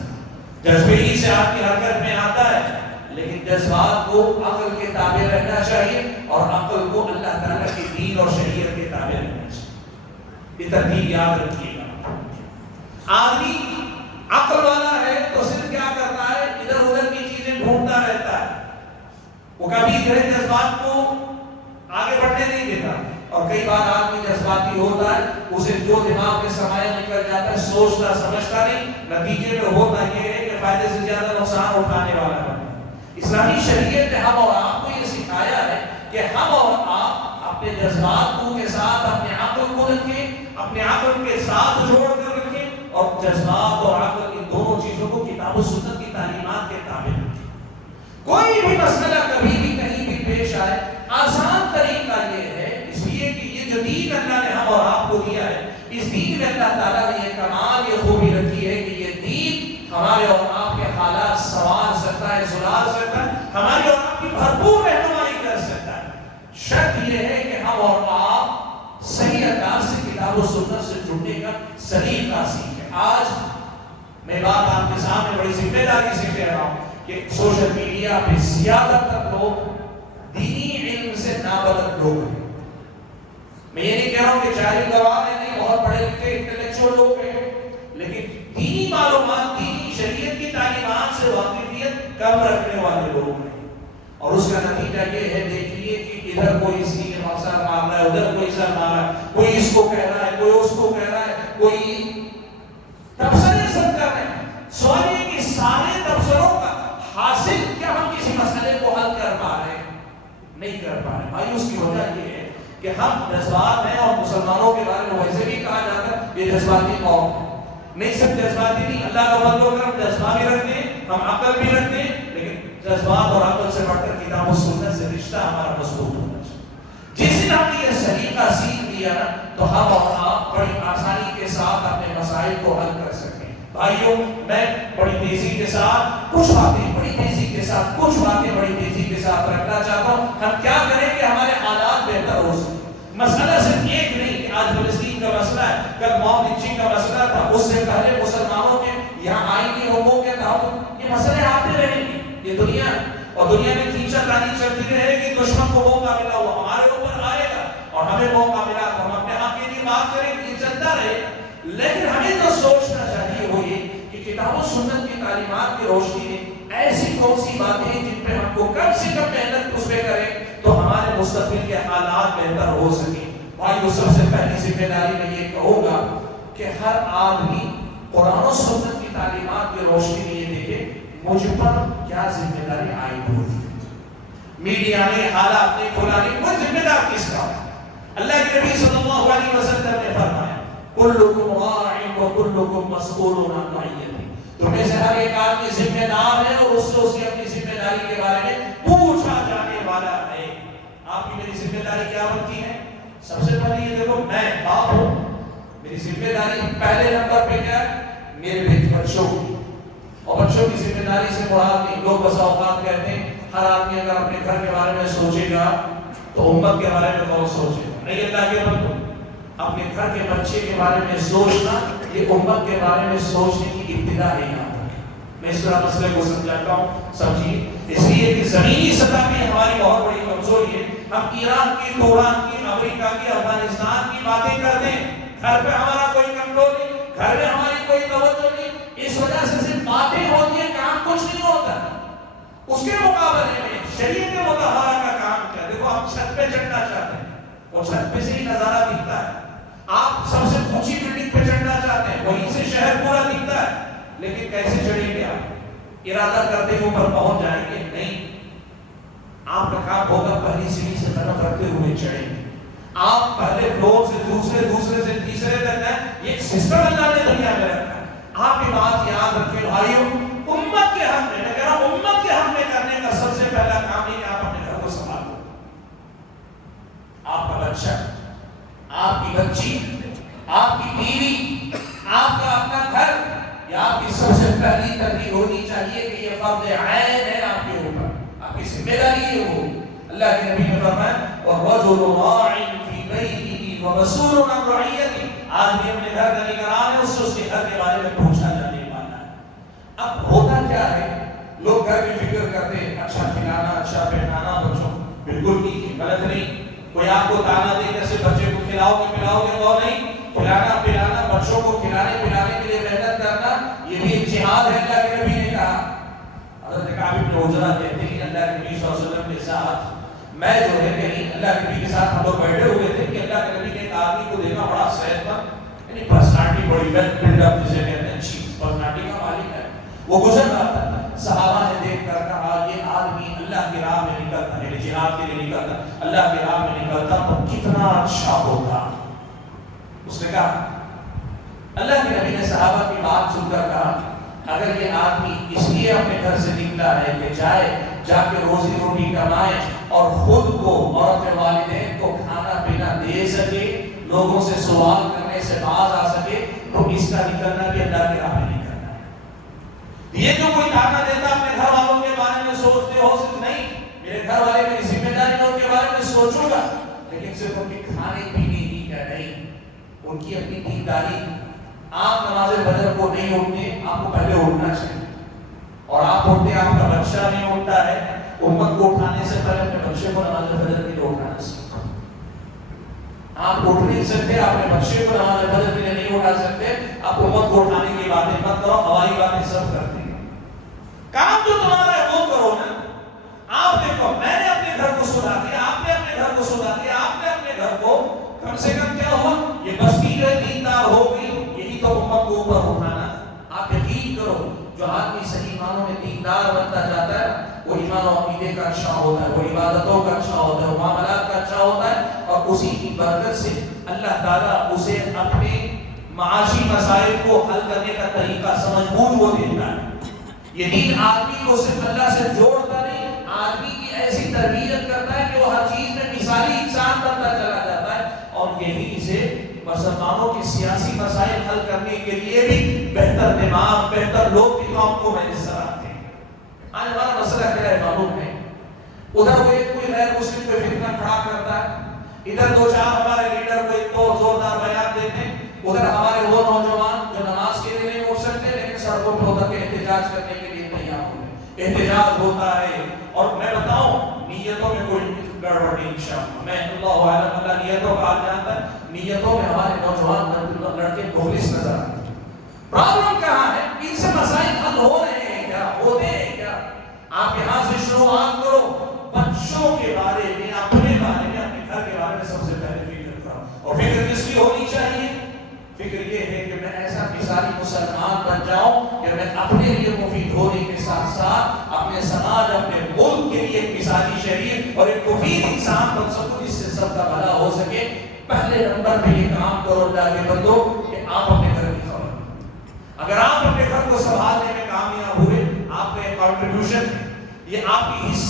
جذبے ہی سے آدمی حرکت میں آتا ہے. لیکن جذبات کو عقل کے تابع رہنا چاہیے, اور عقل کو اللہ تعالیٰ کے دین اور شریعت کے تابع رہنا چاہیے. یہ ترتیب یاد رکھیے گا. آدمی عقل والا ہے تو صرف کیا کرتا ہے, ادھر ادھر کی چیزیں ڈھونڈتا رہتا ہے, وہ کبھی گہرے جذبات کو آگے بڑھنے نہیں دیتا. اور کئی بار آدمی جذباتی ہوتا ہے, اسے جو دماغ میں سمایا نکل جاتا ہے, سوچتا سمجھتا نہیں, نتیجے میں ہوتا یہ ہے کہ فائدے سے زیادہ نقصان اٹھانے والا بنتا ہے. اسلامی شریعت نے ہم اور آپ کو یہ سکھایا ہے کہ ہم اور آپ اپنے جذبات کے ساتھ اپنے عقل کو رکھیں, اپنے عقل کے ساتھ جوڑ کر رکھیں, اور جذبات اور عقل ان دونوں چیزوں کو کتاب و سنت کی تعلیمات کے تابع رکھیں. کوئی بھی مسئلہ کبھی بھی کہیں بھی پیش آئے, آسان طریقہ یہ ہے, اس لیے کہ یہ جو دین اللہ نے ہم اور آپ کو دیا ہے, اس دین میں اللہ تعالیٰ نے یہ کمال, یہ خوبی رکھی ہے کہ یہ دین ہمارے اور آپ کے حالات سنوار سکتا ہے, سدھار سکتا ہے, ہماری اور آپ کی بھرپور رہنمائی کر سکتا ہے. شرط یہ ہے کہ ہم اور آپ صحیح انداز سے کتاب و سنت سے جڑنے کا سلیقہ سیکھیں. آج میں بات آپ کے سامنے بڑی ذمہ داری سے کہہ رہا ہوں کہ سوشل میڈیا پہ زیادہ تر لوگ دینی علم سے نابلد لوگ ہیں. میں یہ نہیں کہہ رہا ہوں کہ جاہل گوار ہیں, نہیں, بہت پڑھے لکھے انٹلیکچوئل لوگ ہیں, لیکن دینی معلومات, دینی شریعت کی تعلیمات سے واقفیت کم رکھنے والے لوگ ہیں. اور اس کا نتیجہ یہ ہے, دیکھیے کہ ادھر کوئی اس کی سر مار رہا ہے, ادھر کوئی سر مار رہا ہے, کوئی اس کو کہہ رہا ہے, کوئی اس کو کہہ رہا ہے, کوئی تبصرے سب کر رہے ہیں. سوال یہ کہ سارے تبصروں کا حاصل کیا ہم کسی مسئلے کو حل کر پا رہے ہیں؟ نہیں کر پا رہے. بھائی اس کی وجہ یہ ہے کہ ہم جذبات ہیں, اور مسلمانوں کے بارے میں ویسے بھی کہا جاتا ہے یہ جذباتی قوم ہے. نہیں, صرف جذباتی نہیں, اللہ کا فضل و کرم, جذبات بھی رکھتے ہیں, ہم عقل بھی رکھتے ہیں, لیکن جذبات اور عقل سے بڑھ کر کتاب و سنت سے رشتہ ہمارا مضبوط ہونا چاہیے. جس دن ہم نے یہ سلیقہ سیکھ لیا نا, تو ہم اور آپ بڑی آسانی کے ساتھ اپنے مسائل کو حل کر سکیں. بھائیوں, میں بڑی تیزی کے ساتھ کچھ باتیں بڑی تیزی کے ساتھ رکھنا چاہتا ہوں. ہم کیا کریں کہ ہمارے حالات بہتر ہو سکیں. مسئلہ صرف ایک نہیں کہ آج فلسطین کا مسئلہ ہے, کل ماؤنٹ لنچنگ کا مسئلہ تھا, اس سے پہلے مسلمانوں کے یہاں آئینی حقوق کے تحفظ, یہ مسئلے آتے رہیں گے. یہ دنیا ہے, اور دنیا میں کھینچا تانی چلتی رہے گی. دشمن کو موقع ملا ہوا ہمارے اوپر آئے گا, اور ہمیں موقع ملا تو ہم اپنے حق کے لیے بات کریں گے. یہ چلتا رہے, لیکن ہمیں جو سوچنا چاہیے وہ یہ کہ کتاب و سنت کی تعلیمات کی روشنی میں ایسی کون سی باتیں ہیں جن پہ ہم کو کم سے کم محنت اس پہ کریں تو ہمارے مستقبل کے حالات بہتر ہو سکیں. بھائی, سب سے پہلی ذمہ داری میں یہ کہوں گا کہ ہر آدمی قرآن و سنت کی تعلیمات کی روشنی میں یہ دیکھے مجھ پر کیا ذمہ داری عائد ہوتی ہے. میڈیا نے حالات نے فلانے, کوئی ذمہ دار کس کا؟ اللہ کے نبی صلی اللہ علیہ وسلم نے فرمایا کلکم راع و کلکم مسئول عن رعیتہ، تمہیں سے ہر ایک آدمی ذمہ دار ہے اور اس سے اس کی اپنی ذمہ داری کے بارے میں پوچھا جانے والا ہے۔ آپ کی میری ذمہ داری کیا بنتی ہے؟ سب سے پہلے یہ دیکھو میں باپ ہوں، میری ذمہ داری پہلے نمبر پہ کیا ہے؟ میرے بچوں کی، اور بچوں کی ذمہ داری سے مراد نہیں، لوگ بس اوقات کہتے ہیں ہر آدمی اگر اپنے گھر کے بارے میں سوچے گا تو امت کے بارے میں کون سوچے گا؟ نہیں اللہ کے بندو، اپنے گھر کے بچے کے بارے میں سوچنا یہ امت کے بارے میں سوچنے کی ابتدا ہے۔ یہاں میں اس طرح مسئلے کو سمجھاتا ہوں، سمجھیے، اس لیے کہ زمینی سطح پہ ہماری بہت بڑی کمزوری ہے، ہم ایران کی، توران کی، امریکہ کی، افغانستان کی باتیں کرتے ہیں، گھر پہ ہمارا کوئی کنٹرول نہیں، گھر میں ہماری کوئی توجہ نہیں، اس وجہ سے صرف باتیں ہوتی ہیں، کام کچھ نہیں ہوتا۔ اس کے مقابلے میں شریعت مطہرہ کا کام کیا؟ دیکھو آپ چھت پہ چڑھنا چاہتے ہیں اور چھت پہ سے ہی نظارہ دکھتا ہے، آپ سب سے اونچی بلڈنگ پہ چڑھنا چاہتے ہیں وہیں سے شہر پورا دکھتا ہے، لیکن کیسے چڑھیں گے؟ آپ ارادہ کرتے ہی اوپر پہنچ جائیں گے؟ نہیں، آپ کا کام ہوگا پہلی سیڑھی سے قدم رکھتے ہوئے چڑھیں گے، آپ پہلے فلور سے دوسرے، دوسرے سے تیسرے تک ہے، یہ ایک سسٹم اللہ نے دنیا میں رکھا ہے۔ آپ یہ بات یاد رکھیں بھائیوں، امت کے حق میں، میں کہہ رہا ہوں امت کے حق میں کرنے کا سب سے پہلا کام یہ کہ آپ اپنے گھر کو سنبھالو۔ آپ کا بچہ، آپ کی بچی، آپ کی بیوی، آپ کا اپنا گھر، یہ آپ کی سب سے پہلی ترغیب ہونی چاہیے کہ یہ فرض عین ہے آپ کے اوپر، آپ کی ذمہ داری ہے وہ۔ اللہ کے نبی نے فرمایا وَالرَّجُلُ رَاعٍ فِي بَيْتِهِ وَمَسْئُولٌ عَن رَعِيَّتِهِ، آدمی اپنے گھر کا نگران ہے، اس سے اس کے گھر کے بارے میں پوچھا جانے والا ہے۔ اب ہوتا کیا ہے، لوگ گھر کی فکر کرتے ہیں، اچھا کھلانا، اچھا پہنانا بچوں، بالکل ٹھیک ہے، غلط نہیں، کوئی آپ کو تانا دے کیسے بچے کو کھلاؤ گے پلاؤ گے تو نہیں، کھلانا پلانا، بچوں کو کھلانے پلانے کے لیے محنت کرنا یہ بھی ایک جہاد ہے۔ اللہ کے نبی نے کہا، حضرت کعب بن عجرہ کہتے ہیں اللہ کے نبی صلی اللہ علیہ وسلم کے ساتھ میں جو ہے کہیں اللہ کے نبی کے ساتھ ہم لوگ بیٹھے ہوئے تھے کہ اللہ کے نبی نے ایک آدمی کو دیکھا بڑا صحت مند، یعنی پرسنالٹی بڑی ویل بلڈ اپ جسے کہتے ہیں، اچھی پرسنالٹی کا مالک ہے، وہ گزر رہا تھا، صحابہ نے دیکھ کر کہا یہ آدمی اللہ کی راہ میں نکلتا ہے، جہاد کے لیے نکلتا، اللہ کی راہ میں نکلتا تو کتنا اچھا ہوتا۔ اس نے کہا، اللہ کے نبی نے صحابہ کی بات سن کر کہا اگر یہ آدمی اس لیے اپنے گھر سے نکلا ہے کہ جا کے روزی روٹی کمائے اور خود کو اور اپنے والدین کو کھانا پینا دے سکے، لوگوں سے سوال کرنے سے باز آ سکے، تو اس کا نکلنا بھی اللہ کی راہ میں نکلنا ہے۔ یہ جو کوئی تانا دیتا اپنے گھر والوں کے بارے میں سوچتے ہو، صرف نہیں میرے گھر والے میری ذمہ داری میں ان کے بارے میں سوچوں گا، لیکن صرف ان کے کھانے پینے ہی کا نہیں، ان کی اپنی دینداری۔ آپ نماز فجر کو نہیں اٹھتے، آپ کو پہلے اٹھنا چاہیے، اور آپ اٹھتے آپ کا بچہ نہیں اٹھتا ہے، امت کو اٹھانے سے پہلے اپنے بچے کو نماز فجر کے لیے اٹھانا سیکھو۔ آپ اٹھ نہیں سکتے، اپنے بچے کو نماز فجر کے لیے نہیں اٹھا سکتے، آپ امت کو اٹھانے کی باتیں مت کرو، ہماری باتیں سب کرتے ہیں، کام جو تمہارا ہے وہ کرو نا۔ آپ دیکھو میں نے اپنے گھر کو سنا دیا، آپ نے اپنے گھر کو سنا دیا، آپ نے اپنے گھر کو کم سے کم کیا ہوا، یہ بستی جو دیندار ہو گئی، یہی تو امت کو اوپر اٹھانا۔ آپ یقین کرو جو آدمی صحیح معنوں میں دیندار بنتا جاتا ہے وہ ایمان و عقیدے کا اچھا ہوتا ہے، وہ عبادتوں کا اچھا ہوتا ہے، وہ معاملات کا اچھا ہوتا ہے، اور اسی کی برکت سے اللہ تعالیٰ اسے اپنے معاشی مسائل کو حل کرنے کا طریقہ سمجھ بوجھ وہ دیتا ہے۔ یہ دین آدمی کو صرف اللہ سے جوڑتا نہیں، آدمی کی ایسی تربیت کرتا ہے کہ وہ ہر چیز میں مثالی انسان بنتا چلا جاتا ہے، اور یہی سے مسلمانوں کی سیاسی مسائل حل کرنے کے لیے بھی بہتر دماغ، بہتر لوگ بھی قوم کو میسر آتے ہیں۔ آج ہمارا مسئلہ کیا ہے معلوم ہے، ادھر کوئی غیر مسلم کوئی فتنہ کھڑا کرتا ہے، ادھر دو چار ہمارے لیڈر کوئی تو زوردار بیان دیتے ہیں، ادھر ہمارے وہ نوجوان جو نماز کے لیے نہیں اٹھ سکتے لیکن سڑکوں پہ ادھر کے احتجاج کرنے کے لیے تیار ہو گئے، احتجاج ہوتا ہے۔ اور میں بتاؤں نیتوں میں کوئی گڑبڑ نہیں، انشاءاللہ میں اللہ عالم اللہ نیتوں کا حال جانتا ہے، نیتوں میں ہمارے نوجوان لڑکے مخلص نظر آتے ہیں۔ پرابلم کہاں ہے؟ ان سے مسائل حل ہو رہے ہیں کیا، ہوتے ہیں کیا؟ آپ یہاں سے شروعات کرو، بچوں کے بارے میں، اپنے بارے میں، اپنے گھر کے بارے میں سب سے پہلے فکر کرو۔ اور فکر کس کی ہونی چاہیے؟ فکر یہ ہے کہ میں ایسا مثالی مسلمان بن جاؤں کہ میں اپنے لیے مفید ہونے کے ساتھ ساتھ اپنے سماج، اپنے ملک کے لیے ایک مثالی شہری اور ایک مفید انسان بن سکوں، جس سے سب کا بھلا ہو سکے۔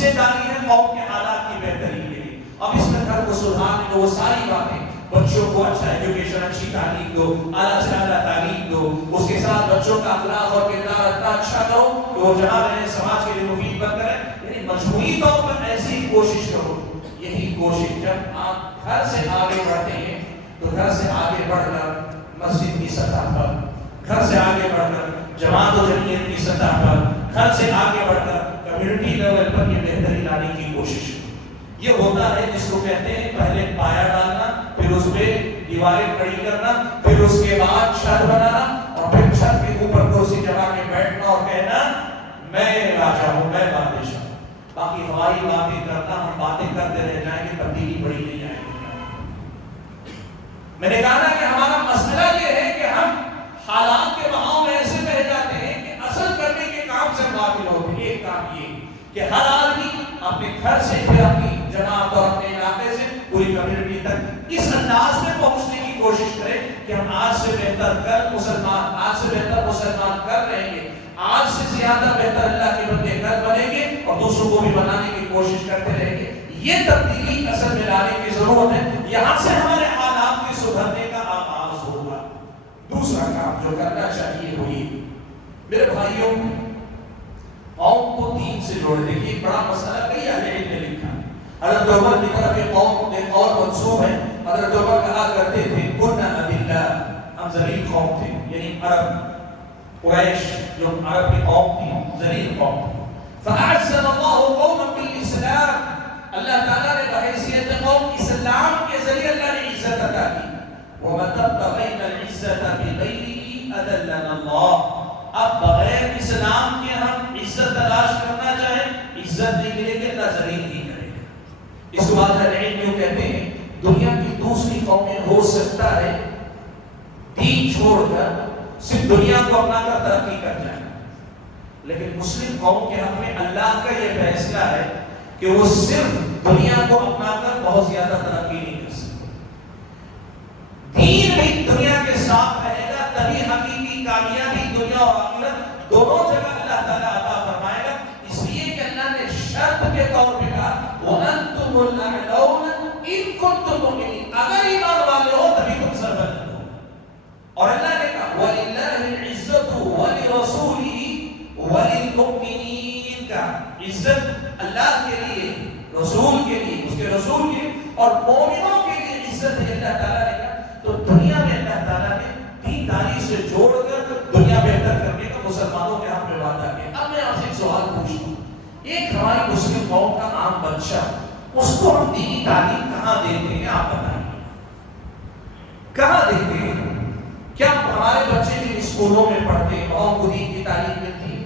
حصے داری ہے قوم کے حالات کی بہتری کے لیے. اب اس میں گھر کو سدھارنے کو وہ ساری باتیں, بچوں کو اچھا ایجوکیشن, اچھی تعلیم دو, اعلیٰ سے اعلیٰ تعلیم دو, اس کے ساتھ بچوں کا اخلاق اور کردار اتنا اچھا کرو کہ وہ جہاں رہے سماج کے لیے مفید بن کریں. یعنی مجموعی طور پر ایسی ہی کوشش کرو. یہی کوشش جب آپ گھر سے آگے بڑھتے ہیں تو گھر سے آگے بڑھ کر مسجد کی سطح پر, گھر سے آگے بڑھ کر جماعت و جمعیت کی سطح پر, گھر سے آگے بڑھ کر کمیونٹی لیول پر یہ بہتری لانے کی کوشش. یہ ہوتا ہے جس کو کہتے ہیں پہلے پایا ڈالنا, پھر اس پہ دیواریں کھڑی کرنا, پھر اس کے بعد چھت بنانا, اور پھر چھت کے اوپر کرسی جما کے بیٹھنا اور کہنا میں راجا ہوں, میں بادشاہ ہوں. باقی ہماری باتیں کرنا, ہم باتیں کرتے رہ جائیں گے, تبدیلی بڑی نہیں آئے گی. میں نے کہا نا کہ ہمارا مسئلہ یہ ہے کہ ہم حالات کے بہاؤ میں ایسے بہ جاتے ہیں کہ اصل کرنے کے کام سے غافل ہوتے ہیں. ایک کام یہ کہ ہر آدمی اپنے گھر سے پھر اپنی جماعت اور اپنے علاقے سے پوری کمیونٹی تک اس انداز میں پہنچنے کی کوشش کریں کہ ہم آج سے بہتر کل مسلمان, آج سے بہتر مسلمان کر رہیں گے, آج سے زیادہ بہتر اللہ کے بندے کر بنیں گے اور دوسروں کو بھی بنانے کی کوشش کرتے رہیں گے. یہ تبدیلی اصل میں لانے کی ضرورت ہے. یہاں سے ہمارے حالات کی سدھرنے کا آغاز ہوگا. دوسرا کام جو کرنا چاہیے وہ یہ, میرے بھائیوں, قوم کو دین سے جوڑ دے. یہ بڑا مسئلہ کئی اہل علم نے لکھا. حضرت عمر کی طرف یہ قوم ایک اور منسوب ہے. حضرت عمر کہا کرتے تھے کنا اذلہ, ہم ذلیل قوم تھے. یعنی عرب, قریش جو عرب کی قوم تھی, ذلیل قوم تھی. فاعزنا اللہ قوما بالاسلام, اللہ تعالیٰ نے بحیثیت قوم اسلام کے ذریعے اللہ نے عزت عطا کی. وَمَنْ ابْتَغَيْنَا الْعِزَّةَ بِغَيْرِهِ أَذَلَّنَا اللَّهُ. اب بغیر اسلام کے ہم عزت تلاش کرنا چاہیں, عزت نہیں ملے گی, اللہ ذلیل نہیں کرے گا. اس کے بعد علم یوں کہتے ہیں دنیا کی دوسری قومیں ہو سکتا ہے دین چھوڑ کر صرف دنیا کو اپنا کر ترقی کر جائیں, لیکن مسلم قوم کے حق میں اللہ کا یہ فیصلہ ہے کہ وہ صرف دنیا کو اپنا کر بہت زیادہ ترقی نہیں کر سکتے. دین بھی دنیا کے ساتھ رہے گا, تبھی حقیقی کامیابی دنیا اور آخرت دونوں جگہ اللہ تعالیٰ عطا فرمائے گا. اس لیے کہ اللہ نے شرط کے طور پہ کہا وَأَنْتُمُ الْأَعْلَوْنَ إِن كُنتُم مُؤْمِنِينَ, اگر ایمان والے ہو تبھی تم سربلند ہو. اور اللہ نے کہا وَلِلَّهِ الْعِزَّةُ وَلِرَسُولِهِ وَلِلْمُؤْمِنِينَ, کا عزت اللہ کے لیے, رسول کے لیے, اس کے رسول کے اور مومنوں کے لیے عزت ہے. اللہ تعالیٰ نے کہا تو دنیا میں اللہ تعالیٰ نے دینداری سے جوڑ کر دنیا بہتر کرنے کا مسلمانوں کے حق میں وعدہ کیا. اب میں آپ سے ایک سوال پوچھتا ہوں, ایک ہماری مسلم قوم کا عام بچہ, اس کو ہم دینی تعلیم کہاں دیتے ہیں, آپ بتائیے کہاں دیتے ہیں؟ کیا ہمارے بچے جن اسکولوں میں پڑھتے ہیں وہاں کو دین کی تعلیم ملتی ہے؟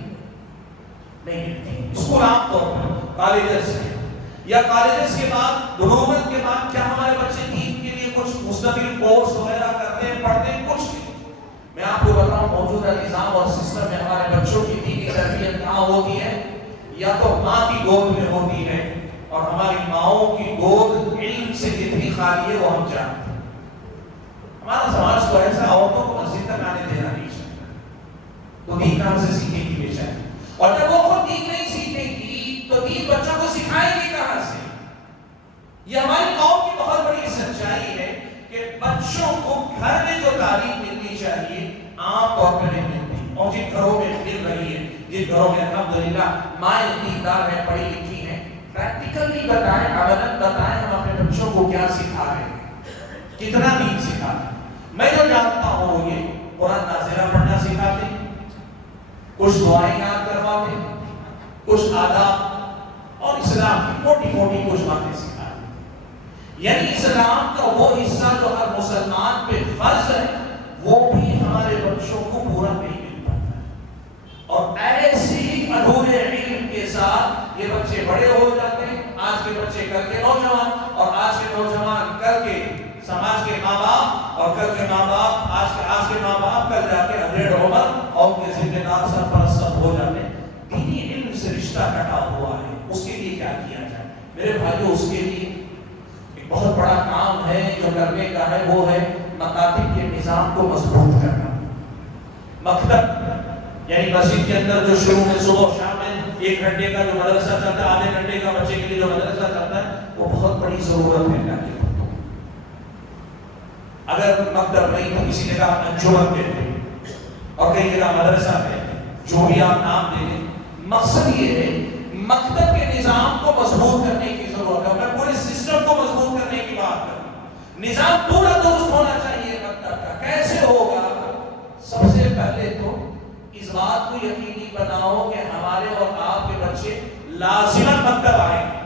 نہیں ملتی. اسکول عام طور پر کالجز سے یا کالجز کے بعد بلوغت کے بعد کیا ہمارے بچے دین کے لیے کچھ مستقل کورس وغیرہ کرتے ہیں, پڑھتے ہیں؟ کچھ نہیں. میں آپ کو بتاؤں موجودہ نظام اور سسٹم میں ہمارے بچوں کی دینی تربیت کہاں ہوتی ہے, یا تو ماں کی گود میں ہوتی ہے, اور ہماری ماؤں کی گود علم سے کتنی خالی ہے وہ ہم جانتے ہیں. ہمارا سماج کو ایسا عورتوں کو مسجد تک آنے دینا نہیں چاہتا, تو دین کہاں سے سیکھے گی بے شک, اور جب وہ خود دین نہیں سیکھے گی تو دین بچوں کو سکھائے گی کہاں سے؟ یہ ہماری قوم کی بہت بڑی سچائی ہے کہ بچوں کو گھر میں جو تعلیم ملنی چاہیے عام طور پر نہیں ملتی, اور جن گھروں میں مل رہی ہے, جن گھروں میں الحمدللہ مائیں دیندار ہیں, پڑھی لکھی ہیں, پریکٹیکلی بتائیں, عملاً بتائیں ہم اپنے بچوں کو کیا سکھا رہے ہیں, کتنا دین سکھا رہے ہیں. میں جو جانتا ہوں یہ قرآن نازلہ پڑھنا سکھاتے, کچھ دعائیں یاد کرواتے, کچھ آداب اور اسلام کی موٹی موٹی کچھ باتیں سکھاتے. یعنی اسلام کا وہ حصہ جو ہر مسلمان پہ فرض ہے وہ بھی ہمارے بچوں کو پورا نہیں مل پاتا ہے, اور ایسی ادھورے علم کے ساتھ یہ بچے بڑے ہو جاتے ہیں. آج کے بچے کل کے نوجوان, اور آج کے نوجوان کل کے سماج کے ماں باپ, اور کل کے ماں باپ آج کے ماں باپ کل جا کے ادھیڑ عمر اور کے ذمہ دار سرپرست سب ہو جاتے ہیں. دینی علم سے رشتہ کٹا ہوا ہے, اس کے لیے کیا کیا جائے؟ میرے بھائیو, اس کے لیے ایک بہت بڑا کام ہے جو کرنے کا ہے, وہ ہے مکاتب کے نظام کو مضبوط کرنا. مکتب یعنی مسجد کے اندر جو شروع میں صبح شام میں 1 گھنٹے کا جو مدرسہ چلتا ہے، آدھے گھنٹے کا بچے کے لیے جو مدرسہ چلتا ہے، وہ بہت بڑی ضرورت ہے اللہ کے بندوں۔ اگر مکتب نہیں تو کسی نے کہا انجمن کہتے ہیں اور کئی جگہ مدرسہ ہے، جو بھی آپ نام دے دیں، مقصد یہ ہے مکتب کے نظام کو مضبوط کرنے کی ضرورت ہے۔ میں پورے سسٹم کو مضبوط کرنے کی بات کر رہا ہوں۔ نظام پورا درست ہونا چاہیے مکتب کا۔ کیسے ہوگا؟ سب سے پہلے تو اس بات کو یقینی بناؤ کہ ہمارے اور آپ کے بچے لازماً مکتب آئیں گے،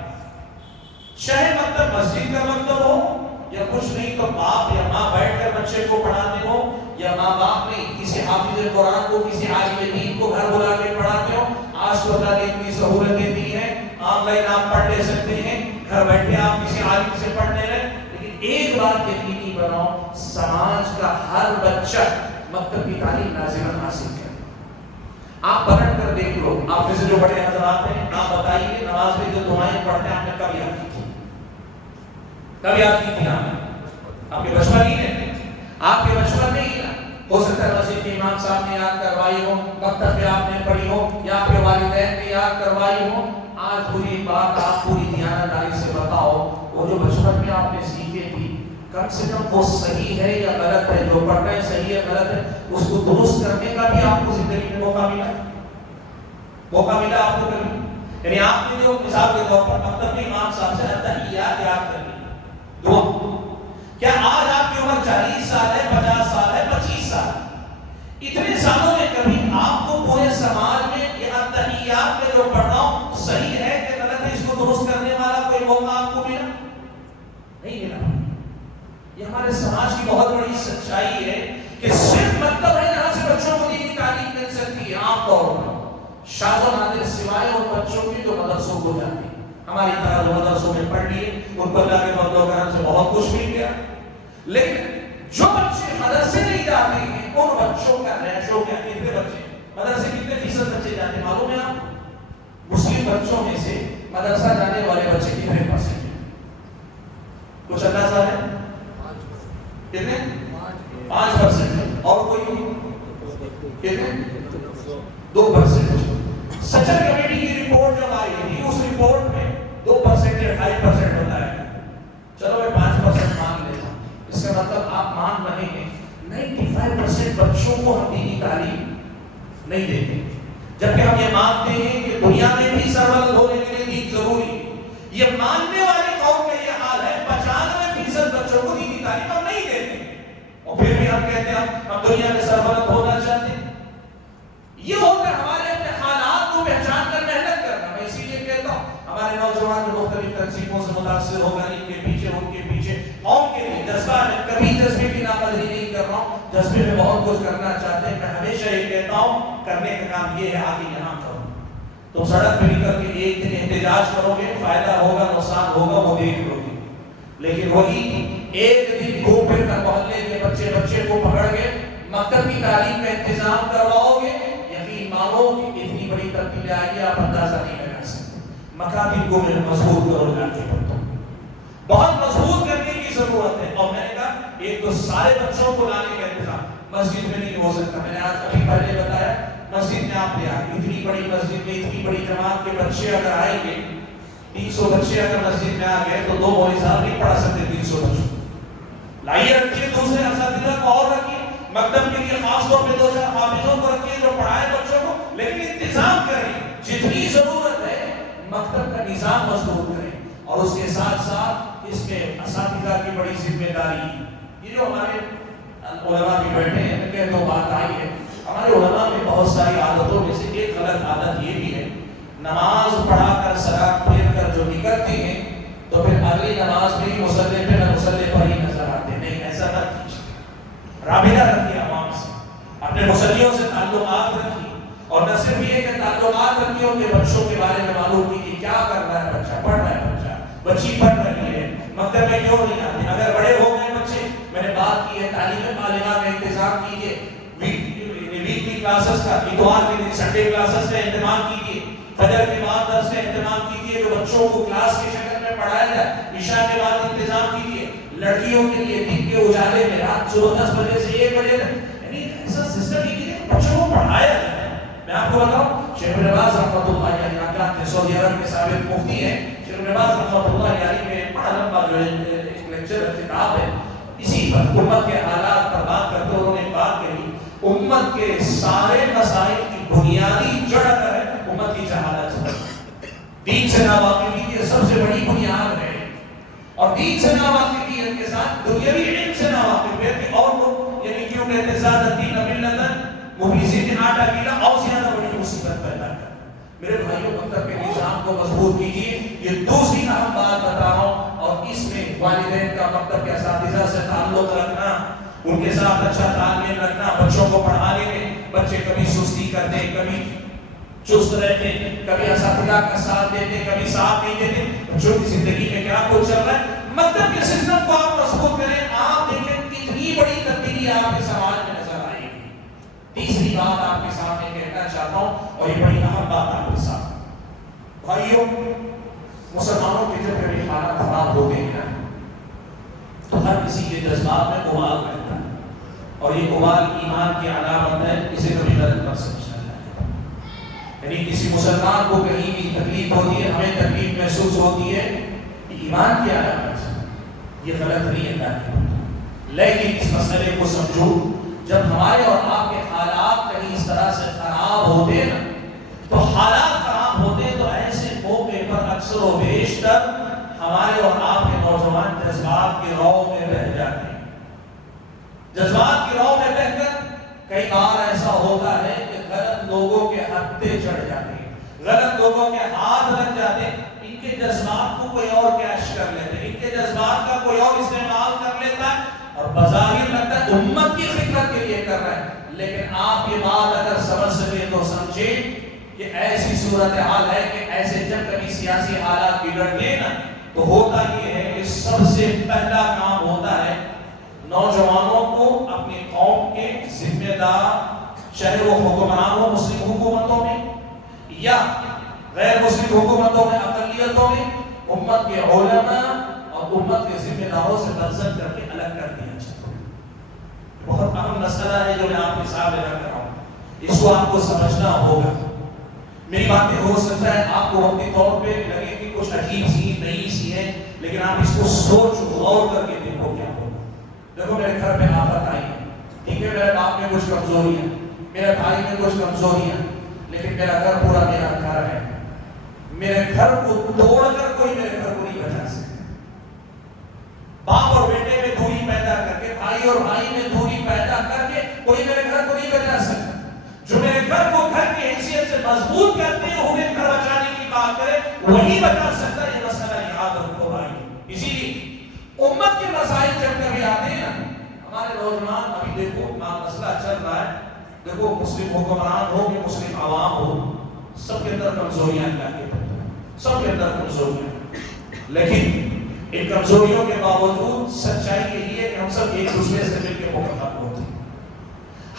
چاہے مکتب مسجد کا مکتب ہو یا کچھ نہیں تو باپ یا ماں بیٹھ کر بچے کو پڑھاتے ہو، یا ماں باپ نے کسی حافظ قرآن کو، کسی عالم دین کو گھر بلا کے پڑھاتے ہو۔ آج تو اللہ نے اتنی سہولتیں دی ہیں، آن لائن آپ پڑھ لے سکتے ہیں، گھر بیٹھے آپ کسی عالم سے پڑھنے رہے۔ لیکن ایک بات یقینی بناؤ، سماج کا ہر بچہ مکتب کی تعلیم لازماً حاصل کرے۔ آپ پلٹ کر دیکھ لو، آپ میں سے جو بڑے حضرات ہیں، آپ بتائیے نماز میں جو دعائیں پڑھتے ہیں آپ نے کب یاد کی تھی؟ کب یاد کی تھی آپ نے؟ آپ کے بچپن ہی میں، آپ کے بچپن میں ہی نا، ہو سکتا ہے مسجد کے امام صاحب نے یاد کروائی ہو، مکتب میں آپ نے پڑھی ہو، یا آپ کے والدین نے یاد کروائی ہو۔ آج پوری بات آپ پوری دیانتداری سے بتاؤ، وہ جو بچپن میں آپ نے سیکھے تھی، کم سے کم وہ صحیح ہے یا غلط ہے؟ جو پڑھ رہے ہیں صحیح ہے غلط ہے، اس کو درست کرنے کا بھی آپ کو زندگی میں موقع ملا آپ کو کبھی؟ یعنی آپ نے جو مثال کے طور پر مکتب میں امام صاحب سے تحیات یاد کر لی، دعا، کیا آج آپ کی عمر 40 سال ہے، 50 سال ہے، 25 سال، اتنے سالوں میں کبھی آپ کو پورے سماج میں یہ تحیات میں جو پڑھ رہا ہوں صحیح ہے کہ غلط ہے، اس کو درست کرنے والا کوئی موقع آپ کو ملا؟ نہیں ملا۔ یہ ہمارے سماج کی بہت بڑی سچائی ہے کہ صرف مکتب ہے جہاں سے بچوں کو دینی تعلیم مل سکتی ہے۔ عام طور پر شاذ و نادر سوائے اور بچوں کے جو مدرسوں کو جاتے ہیں، ہماری طرح جو مدرسوں میں پڑھ لیے ان کو اللہ کے فضل و کرم سے بہت کچھ مل گیا، لیکن جو بچے مدرسے نہیں جاتے ہیں ان بچوں کا ریشو کیا؟ کتنے بچے مدرسے، کتنے فیصد بچے جاتے ہیں معلوم ہے آپ؟ مسلم بچوں میں سے مدرسہ جانے والے بچے کتنے پرسنٹ ہیں؟ کچھ اندازہ ہے؟ کتنے؟ 5%۔ اور کوئی کتنے؟ 2%۔ سچر کمیٹی کی رپورٹ جب آئی تھی، اس رپورٹ میں 2% یا 2.5% بتایا گیا۔ چلو میں 5% مان لیتا ہوں، اس کا مطلب آپ مان رہے ہیں 95% بچوں کو ہم دینی تعلیم نہیں دیتے، جبکہ ہم یہ مانتے ہیں کہ دنیا میں بھی سربلند ہونے کے لیے دین ضروری ہے۔ یہ ماننے والی قوم کا یہ حال ہے، 95% بچوں کو دینی تعلیم ہم نہیں دیتے، اور پھر بھی ہم کہتے ہیں ہم دنیا میں سربلند ہونا چاہتے ہیں۔ یہ ہوتا ہے ہمارے اپنے حالات کو پہچان کر محنت کرنا۔ میں اسی لیے کہتا ہوں ہمارے نوجوان جو مختلف تنظیموں سے متاثر ہو کر ان کے پیچھے قوم کے لیے جذبہ ہے، کبھی جذبے کی ناقدری نہیں کر رہا ہوں، جذبے میں بہت کچھ کرنا چاہتے ہیں۔ میں ہمیشہ یہ کہتا ہوں کرنے کا کام یہ ہے، آگے یہاں کرو، تم سڑک پہ نکل کے ایک دن احتجاج کرو گے، فائدہ ہوگا نقصان ہوگا وہ دیکھ لو گے، لیکن وہی ایک دن گھوم پھر کر محلے کے بچے کو پکڑ کے مکتب کی تعلیم کا انتظام کرواؤ گے، یقین مانو کہ اتنی بڑی تبدیلی آئے گی آپ اندازہ نہیں لگا سکتے۔ مکاتب کو مضبوط کرو، جا کے بہت مضبوط کرنے کی ضرورت ہے۔ اور میں نے کہا ایک تو سارے بچوں کو لانے کا انتظام مسجد میں نہیں ہو سکتا۔ میں نے آج ابھی پہلے بتایا مسجد میں آپ لے آئے، اتنی بڑی مسجد میں اتنی بڑی جماعت کے بچے اگر آئیں گے، 300 بچے اگر مسجد میں آ گئے تو 2 مولوی صاحب نہیں پڑھا سکتے 300 بچوں۔ لائیے رکھیے دوسرے اساتذہ کو اور رکھیے، مکتب کے لیے خاص طور پہ 2-4 حافظوں کو رکھیے جو پڑھائے بچوں کو، لیکن انتظام کریں، جتنی ضرورت ہے مکتب کا نظام مضبوط کریں، اور اس کے ساتھ ساتھ اس میں اساتذہ کی بڑی ذمہ داری ہے۔ یہ جو ہمارے علماء بھی بیٹھے ہیں، ان کے تو بات آئی ہے، ہمارے علماء میں بہت ساری عادتوں میں سے ایک غلط عادت یہ بھی ہے، نماز پڑھا کر سلام پھیر کر جو نکلتے ہیں تو پھر اگلی نماز میں ہی مصلی پہ نہ مصلی پر ہی نظر آتے ہیں۔ نہیں، ایسا نہ کیجیے، رابطہ رکھیے عوام سے، اپنے مصلیوں سے تعلقات رکھیے، اور نہ صرف یہ کہ تعلقات رکھیے، ان کے بچوں کے بارے میں معلوم کیجیے کیا کر رہا ہے بچہ، پڑھ رہا ہے بچہ، بچی پڑھ رہی ہے، مکتب میں کیوں نہیں آتے؟ اگر بڑے ہو گئے بچے، میں نے بات کی ہے تعلیم معلمہ کا انتظام کیجیے، ویکلی کلاسز کا، اتوار کے دن سنڈے کلاسز کا اہتمام کیجیے، فجر کے بعد درس کا اہتمام کیجیے جو بچوں کو کلاس کی شکل میں پڑھایا جائے، عشاء کے بعد انتظام کیجیے، لڑکیوں کے لیے دن کے اجالے میں رات صبح 10 بجے سے 1 بجے تک، یعنی ایسا سسٹم کیجیے بچوں کو پڑھایا جائے۔ میں آپ کو بتاؤں شیخ ابن باز رحمۃ اللہ علیہ امت کے سارے مسائل کی بنیادی جڑ ہے امت کی جہالت. دین سے ناواقفی کی سب سے بڑی بنیاد ہے. اور دین سے ناواقفیت کے ساتھ دنیاوی علم سے ناواقفیت کی اور لوگ یعنی کیوں کہتے زیادہ دین ملتن مفلسین آٹا کیلا اور زیادہ بڑی مصیبت پیدا کر. میرے بھائیوں مکتب کے نظام کو مضبوط کیجیے. یہ دوسری اہم بات بتا رہا ہوں اور اس میں والدین کا مکتب کے اساتذہ سے تعلق رکھنا, ان کے ساتھ اچھا تال میل رکھنا. بچوں کو پڑھانے میں بچے کبھی سستی کرتے, کبھی چست رہتے, کبھی اساتذہ کا ساتھ دیتے, کبھی ساتھ نہیں دیتے. بچوں کی زندگی میں کیا کچھ چل رہا ہے. مکتب کے سسٹم کو آپ مضبوط کریں. آپ دیکھیں کتنی بڑی تبدیلی آپ کے سماج میں نظر آئے گی. تیسری بات آپ کے سامنے کہنا چاہتا ہوں اور یہ بڑی اہم بات آپ کے ساتھ. بھائیوں, مسلمانوں کے جب کبھی حالات خراب ہوتے ہیں نا تو ہر کسی کے جذبات میں غبار رہتا ہے اور یہ غبار ایمان کی علامت ہے. اسے کبھی غلط مت سمجھنا چاہیے. یعنی کسی مسلمان کو کہیں بھی تکلیف ہوتی ہے, ہمیں تکلیف محسوس ہوتی ہے, ایمان کی علامت ہے. یہ غلط نہیں ہے. لیکن اس مسئلے کو سمجھو, جب ہمارے اور آپ کے حالات کہیں اس طرح سے خراب ہوتے ہیں نا تو حالات خراب ہوتے ہیں تو ایسے موقع پر اکثر و بیشتر ہمارے اور آپ کے نوجوان جذبات کی رو میں بہہ جاتے ہیں. جذبات کی رو میں بہہ کر کئی بار ایسا ہوتا ہے کہ غلط لوگوں کے ہتھے چڑھ جاتے ہیں, غلط لوگوں کے ہاتھ لگ جاتے ہیں. ان کے جذبات کو کوئی اور کیش کر لیتے ہیں, ان کے جذبات کا کوئی اور استعمال کر لیتا ہے اور بظاہر لگتا ہے امت کی خدمت کے لیے کر رہا ہے. لیکن آپ یہ بات اگر سمجھ سکے تو سمجھیں کہ ایسی صورتحال ہے کہ ایسے جب کبھی سیاسی حالات بگڑ گئے نا تو ہوتا یہ ہے کہ سب سے پہلا کام ہوتا ہے نوجوانوں کو اپنی قوم کے ذمہ دار, چاہے وہ حکمران ہو مسلم حکومتوں میں یا غیر مسلم حکومتوں میں, اقلیتوں میں, امت کے علماء اور امت کے ذمہ داروں سے تنظیم کر کے الگ کر دیا جائے. بہت اہم مسئلہ ہے جو میں آپ کے سامنے رکھ رہا ہوں. اس کو آپ کو سمجھنا ہوگا. میری باتیں ہو سکتا ہے آپ کو وقتی طور پہ لگے کہ کچھ عجیب سی نئی سی ہے, لیکن آپ اس کو سوچ غور کر کے دیکھو کیا ہوگا. دیکھو میرے گھر میں آفت آئی ہے, ٹھیک ہے, میرے باپ میں کچھ کمزوری ہے, میرے بھائی میں کچھ کمزوری ہے, لیکن میرا گھر پورا میرا گھر ہے. میرے گھر کو توڑ کر کوئی میرے گھر کو نہیں بچا سکتا. باپ اور بیٹے میں دوری پیدا کر کے, بھائی اور بھائی میں دوری پیدا کر کے کوئی میرے گھر کو نہیں بچا سکتا. جو میرے گھر کو گھر کی حیثیت سے مضبوط کرتے ہیں انہیں گھر بچانے کی بات کرے وہی بچا سکتا ہے. یہ مسئلہ یاد رکھو بھائی. اسی لیے امت کے مسائل جب کبھی آتے ہیں نا, ہمارے نوجوان ابھی دیکھو مسئلہ چل رہا ہے, دیکھو مسلم حکمران ہو کہ مسلم عوام ہو, سب کے اندر کمزوریاں ہیں, سب کے اندر کمزوریاں. لیکن ان کمزوریوں کے باوجود سچائی یہی ہے کہ ہم سب ایک دوسرے سے مل کے مکمل ہوتے ہیں.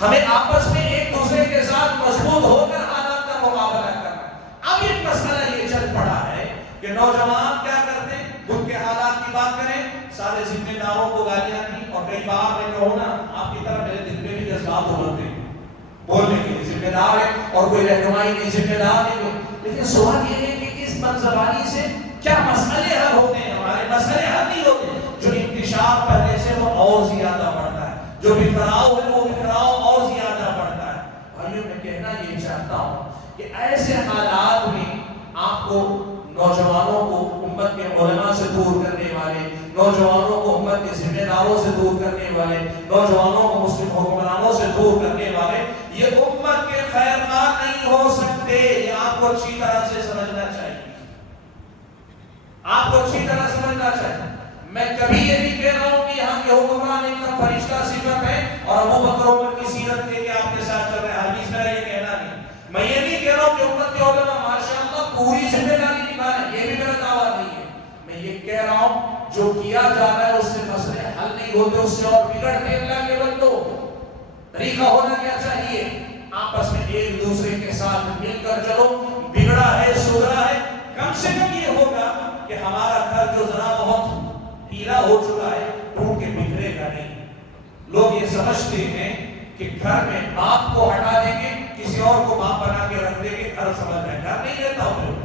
ہمیں آپس میں ایک دوسرے کے ساتھ مضبوط ہو کر حالات کا مقابلہ کرنا. اب ایک مسئلہ یہ چل پڑا ہے کہ نوجوان کیا کرتے ہیں, ان کے حالات کی بات کریں, سارے ذمہ داروں کو گالیاں دی. اور کئی بار میں کہوں نا آپ کی طرح میرے دل میں بھی جذبات ہوتے ہیں, بولنے کے لیے ذمہ دار ہے اور کوئی رہنمائی نہیں, ذمہ دار نہیں. لیکن سوال یہ ہے کہ اس منظرانی سے کیا مسئلے حل ہوتے ہیں؟ ہمارے مسئلے حل نہیں ہوتے. جو انتشار پہلے سے وہ اور زیادہ بڑھتا ہے, جو بکھراؤ ہے وہ بکھراؤ اور زیادہ بڑھتا ہے. بھائیوں میں کہنا یہ چاہتا ہوں کہ ایسے حالات میں آپ کو نوجوانوں کو امت کے علماء سے دور کرنے والے, نوجوانوں کو امت کے ذمہ داروں سے دور کرنے والے, نوجوانوں کو مسلم حکمرانوں سے دور کرنے والے یہ امت کے خیر خواہ نہیں ہو سکتے. یہ آپ کو اچھی طرح سے سمجھنا چاہیے, آپ کو اچھی طرح سمجھنا چاہیے. میں کبھی یہ نہیں کہہ رہا ہوں کہ یہاں کے حکمران ایک دم فرشتہ صفت ہے اور ابو بکر عمر کی سیرت لے کے آپ کے ساتھ چل رہے ہیں. ہرگز میرا یہ کہنا نہیں. میں یہ نہیں کہہ رہا ہوں کہ امت کے علماء ماشاءاللہ پوری ذمہ داری نبھائیں, یہ بھی میرا دعویٰ نہیں ہے. میں یہ کہہ رہا ہوں جو کیا جا رہا ہے اس سے مسئلے حل نہیں ہوتے, اس سے اور بگڑتے. اللہ کے بندو, طریقہ ہونا کیا چاہیے, آپس میں ایک دوسرے کے ساتھ مل کر چلو. بگڑا ہے سدھرا ہے, کم سے کم یہ ہوگا کہ ہمارا گھر جو ذرا بہت ڈھیلا ہو چکا ہے ٹوٹ کے بکھرے گا نہیں. لوگ یہ سمجھتے ہیں کہ گھر میں باپ کو ہٹا دیں گے, کسی اور کو باپ بنا کے رکھ دیں گے, گھر سمجھ جائے. گھر نہیں رہتا ہوں.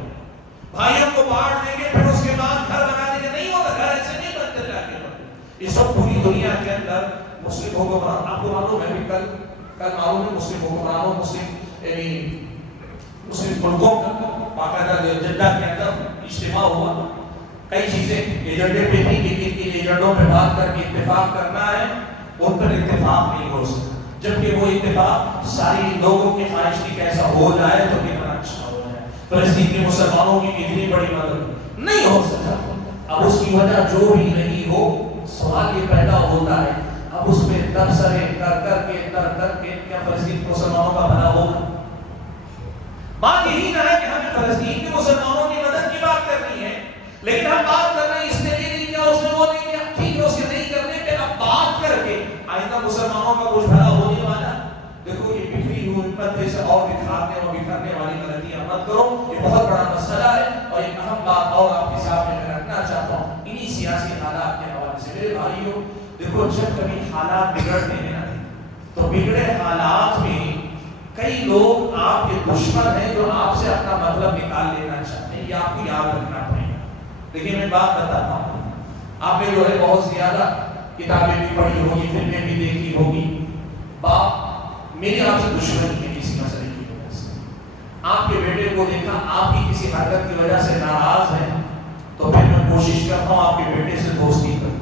بھائیوں کو بانٹ دیں گے پھر اس کے بعد گھر بنا دیں گے, نہیں ہوتا. گھر ایسے نہیں بنتے. اللہ کے بندے, یہ سب پوری دنیا کے اندر مسلم حکمران. آپ کو معلوم ہے کل کل معلوم ہے مسلم حکمرانوں مسلم ملکوں کا باقاعدہ جدہ کے اندر اجتماع ہوا، کئی چیزیں ایجنڈے پہ تھی کہ کن ایجنڈوں پہ بات کر کے اتفاق کرنا ہے، ان پر اتفاق نہیں ہو سکتا، جبکہ وہ اتفاق ساری لوگوں کی خواہش کی کیسا ہو جائے تو کتنا اچھا ہو جائے، فلسطین کے مسلمانوں کی اتنی بڑی مدد نہیں ہو سکتا۔ اب اس کی وجہ جو بھی نہیں ہو، سوال یہ پیدا ہوتا ہے اب اس میں تبصرے کر کے کیا فلسطین کے مسلمانوں کا بھلا ہوگا؟ بات یہی نہ ہے کہ ہمیں فلسطین کے مسلمانوں کی مدد کی بات کرنی ہے، لیکن ہم بات کر رہے ہیں اس نے یہ نہیں کیا، اس نے وہ نہیں کیا، ٹھیک ہے اس کے نہیں کرنے پہ اب بات کر کے آئندہ مسلمانوں کا کچھ بھلا ہونے والا۔ دیکھو یہ بکھری ہوئی امت سے اور بکھرنے والی غلطیاں مت کرو، یہ بہت بڑا مسئلہ ہے اور ایک اہم بات اور آپ کے سامنے میں رکھنا چاہتا ہوں انہی سیاسی حالات کے حوالے سے۔ میرے بھائیو دیکھو، جب کبھی حالات بگڑتے ہیں نا تو بگڑے حالات میں کئی لوگ آپ کے دشمن ہیں جو آپ سے اپنا مطلب نکال لینا چاہتے ہیں، یہ آپ کو یاد رکھنا پڑے گا۔ دیکھیے میں بات بتاتا ہوں، آپ نے جو ہے بہت زیادہ کتابیں بھی پڑھی ہوگی، فلمیں بھی دیکھی ہوگی، باپ میری آپ سے دشمنی ہے کسی مسئلے کی وجہ سے، آپ کے بیٹے کو دیکھا آپ کی کسی حرکت کی وجہ سے ناراض ہے تو پھر میں کوشش کرتا ہوں آپ کے بیٹے سے دوستی کروں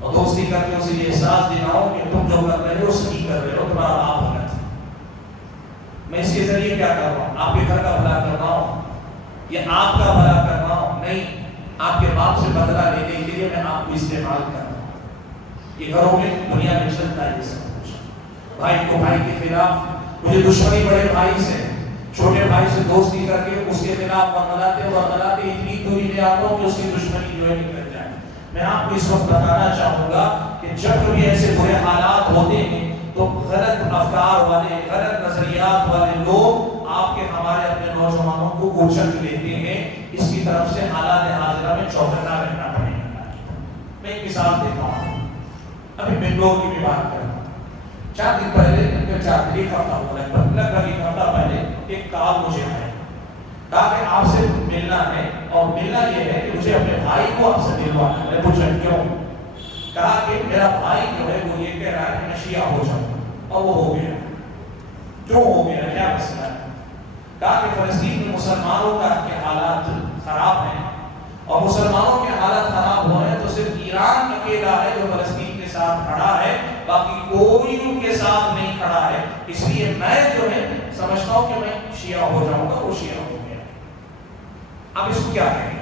اور دوستی کر کے اسے یہ احساس دلاؤں کہ تم جو کر رہے ہو صحیح کر رہے ہو، تمہارا باپ غلط ہے۔ میں اس کے ذریعے کیا کر رہا ہوں؟ آپ کے گھر کا بھلا کر رہا ہوں یا آپ کا بھلا کر رہا ہوں؟ نہیں، آپ کے باپ سے بدلہ لینے کے لیے میں آپ کو استعمال کر رہا ہوں۔ یہ گھروں میں دنیا میں چلتا ہے یہ سب کچھ، بھائی کو بھائی کے خلاف، مجھے دشمنی بڑے بھائی سے، چھوٹے بھائی سے دوستی کر کے اس کے خلاف ورملاتے اتنی دوری لے آتا ہوں کہ اس کی دشمنی جو ہے نکل جائے۔ میں آپ کو اس وقت بتانا چاہوں گا کہ جب کبھی ایسے برے حالات ہوتے ہیں تو غلط افکار والے، غلط نظریات والے لوگ آپ کے ہمارے اپنے نوجوانوں کو اچک لیتے ہیں، اس کی طرف سے حالات حاضرہ میں چوکنا رہنا پڑے گا۔ میں ایک مثال دیتا ہوں، ابھی بنگلور کی بھی بات کرتا ہوں۔ 4 دن پہلے ایک ہفتہ ہوا لگ ایک ہفتہ پہلے ایک کال مجھے آیا، کہا کہ آپ سے ملنا ہے اور ملنا یہ ہے کہ مجھے اپنے بھائی کو آپ سے ملوانا ہے۔ میں پوچھا کیوں؟ کہا کہ میرا بھائی جو ہے وہ یہ کہہ رہا ہے کہ میں شیعہ ہو جاؤں، اور وہ ہو گیا۔ کیوں ہو گیا؟ کیا مسئلہ ہے؟ کہا کہ فلسطین میں مسلمانوں کا کے حالات خراب ہیں اور مسلمانوں کے حالات خراب ہو رہے ہیں تو صرف ایران اکیلا ہے جو فلسطین کے ساتھ کھڑا ہے، باقی کوئی ان کے ساتھ نہیں کھڑا ہے، اس لیے میں جو ہے سمجھتا ہوں کہ میں شیعہ ہو جاؤں گا۔ وہ شیعہ ہو گیا۔ اب اس کو کیا کہیں؟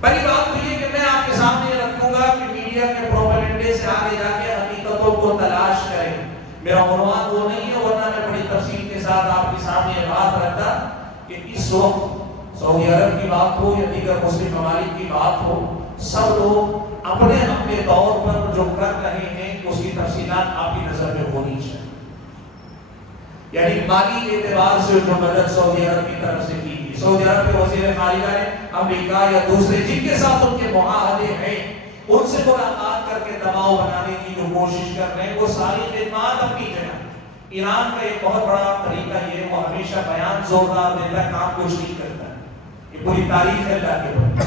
پہلی بات تو یہ کہ میں آپ کے سامنے رکھوں گا کہ میڈیا کے پروپیگنڈے سے آگے جا کے حقیقتوں کو تلاش کریں۔ میرا عنوان وہ نہیں ہے، ورنہ میں بڑی تفصیل کے ساتھ آپ کے سامنے یہ بات رکھتا کہ اس وقت سعودی عرب کی بات ہو یا دیگر مسلم ممالک کی بات ہو، سب لوگ اپنے اپنے طور پر جو کر رہے ہیں اس کی تفصیلات آپ کی نظر میں ہونی چاہیے۔ یعنی مالی اعتبار سے جو مدد سعودی عرب کی طرف سے کی گئی، سعودی عرب کے وزیر خارجہ نے امریکہ یا دوسرے جن کے ساتھ ان کے معاہدے ہیں ان سے ملاقات کر کے دباؤ بنانے کی جو کوشش کر رہے ہیں، وہ ساری خدمات اپنی جگہ۔ ایران کا ایک بہت بڑا طریقہ یہ ہے، وہ ہمیشہ بیان زوردار دیتا ہے، کام کچھ نہیں کرتا ہے۔ یہ پوری تاریخ ہے اللہ کے بندے،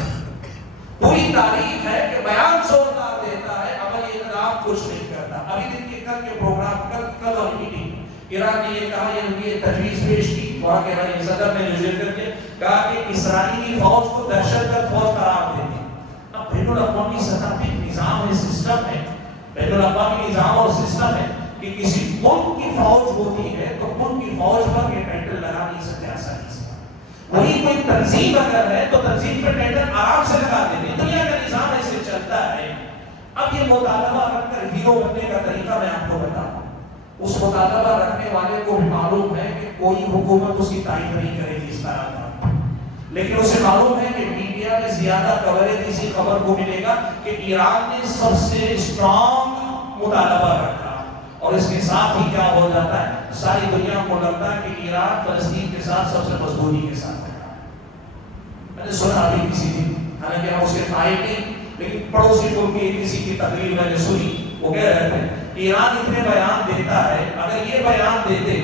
پوری تاریخ ہے کہ بیان زوردار دیتا ہے، عملی اقدام کچھ نہیں کرتا۔ ابھی دن کے کل کے پروگرام کل اور میٹنگ ایران نے یہ کہا، یہ تجویز پیش کی وہاں کے رئیس صدر نے جو ذکر کیا، کہا کہ اسرائیلی فوج کو دہشت گرد فوج قرار دے دیں۔ اب بین الاقوامی سطح پہ نظام ہے، سسٹم ہے، بین الاقوامی نظام اور سسٹم ہے کہ کسی ملک کی فوج ہوتی ہے تو ملک کی فوج پر یہ ٹائٹل لگا نہیں سکتے آسانی سے۔ وہی کوئی تنظیم اگر ہے تو تنظیم پہ ٹائٹل آرام سے لگا دیتے، دنیا کا نظام ایسے چلتا ہے۔ اب یہ مطالبہ رکھ کر ہیرو بننے کا طریقہ میں آپ کو بتاؤں، اس مطالبہ رکھنے والے کو بھی معلوم ہے کہ کوئی حکومت اس کی تائید نہیں کرے گی اس طرح کا، لیکن اسے معلوم ہے کہ میڈیا میں زیادہ کوریج اسی خبر کو ملے گا کہ ایران نے سب سے اسٹرانگ مطالبہ رکھا، اور اس کے ساتھ ہی کیا ہو جاتا ہے، ساری دنیا کو لگتا ہے کہ ایران فلسطین کے ساتھ سب سے مضبوطی کے ساتھ کھڑا ہے۔ میں نے سنا ابھی کسی دن، حالانکہ ہم اس کے قائل نہیں، لیکن پڑوسی ملک کی کسی کی تقریر میں نے سنی، وہ کہہ رہے تھے ایران اتنے بیان دیتا ہے، اگر یہ بیان دیتے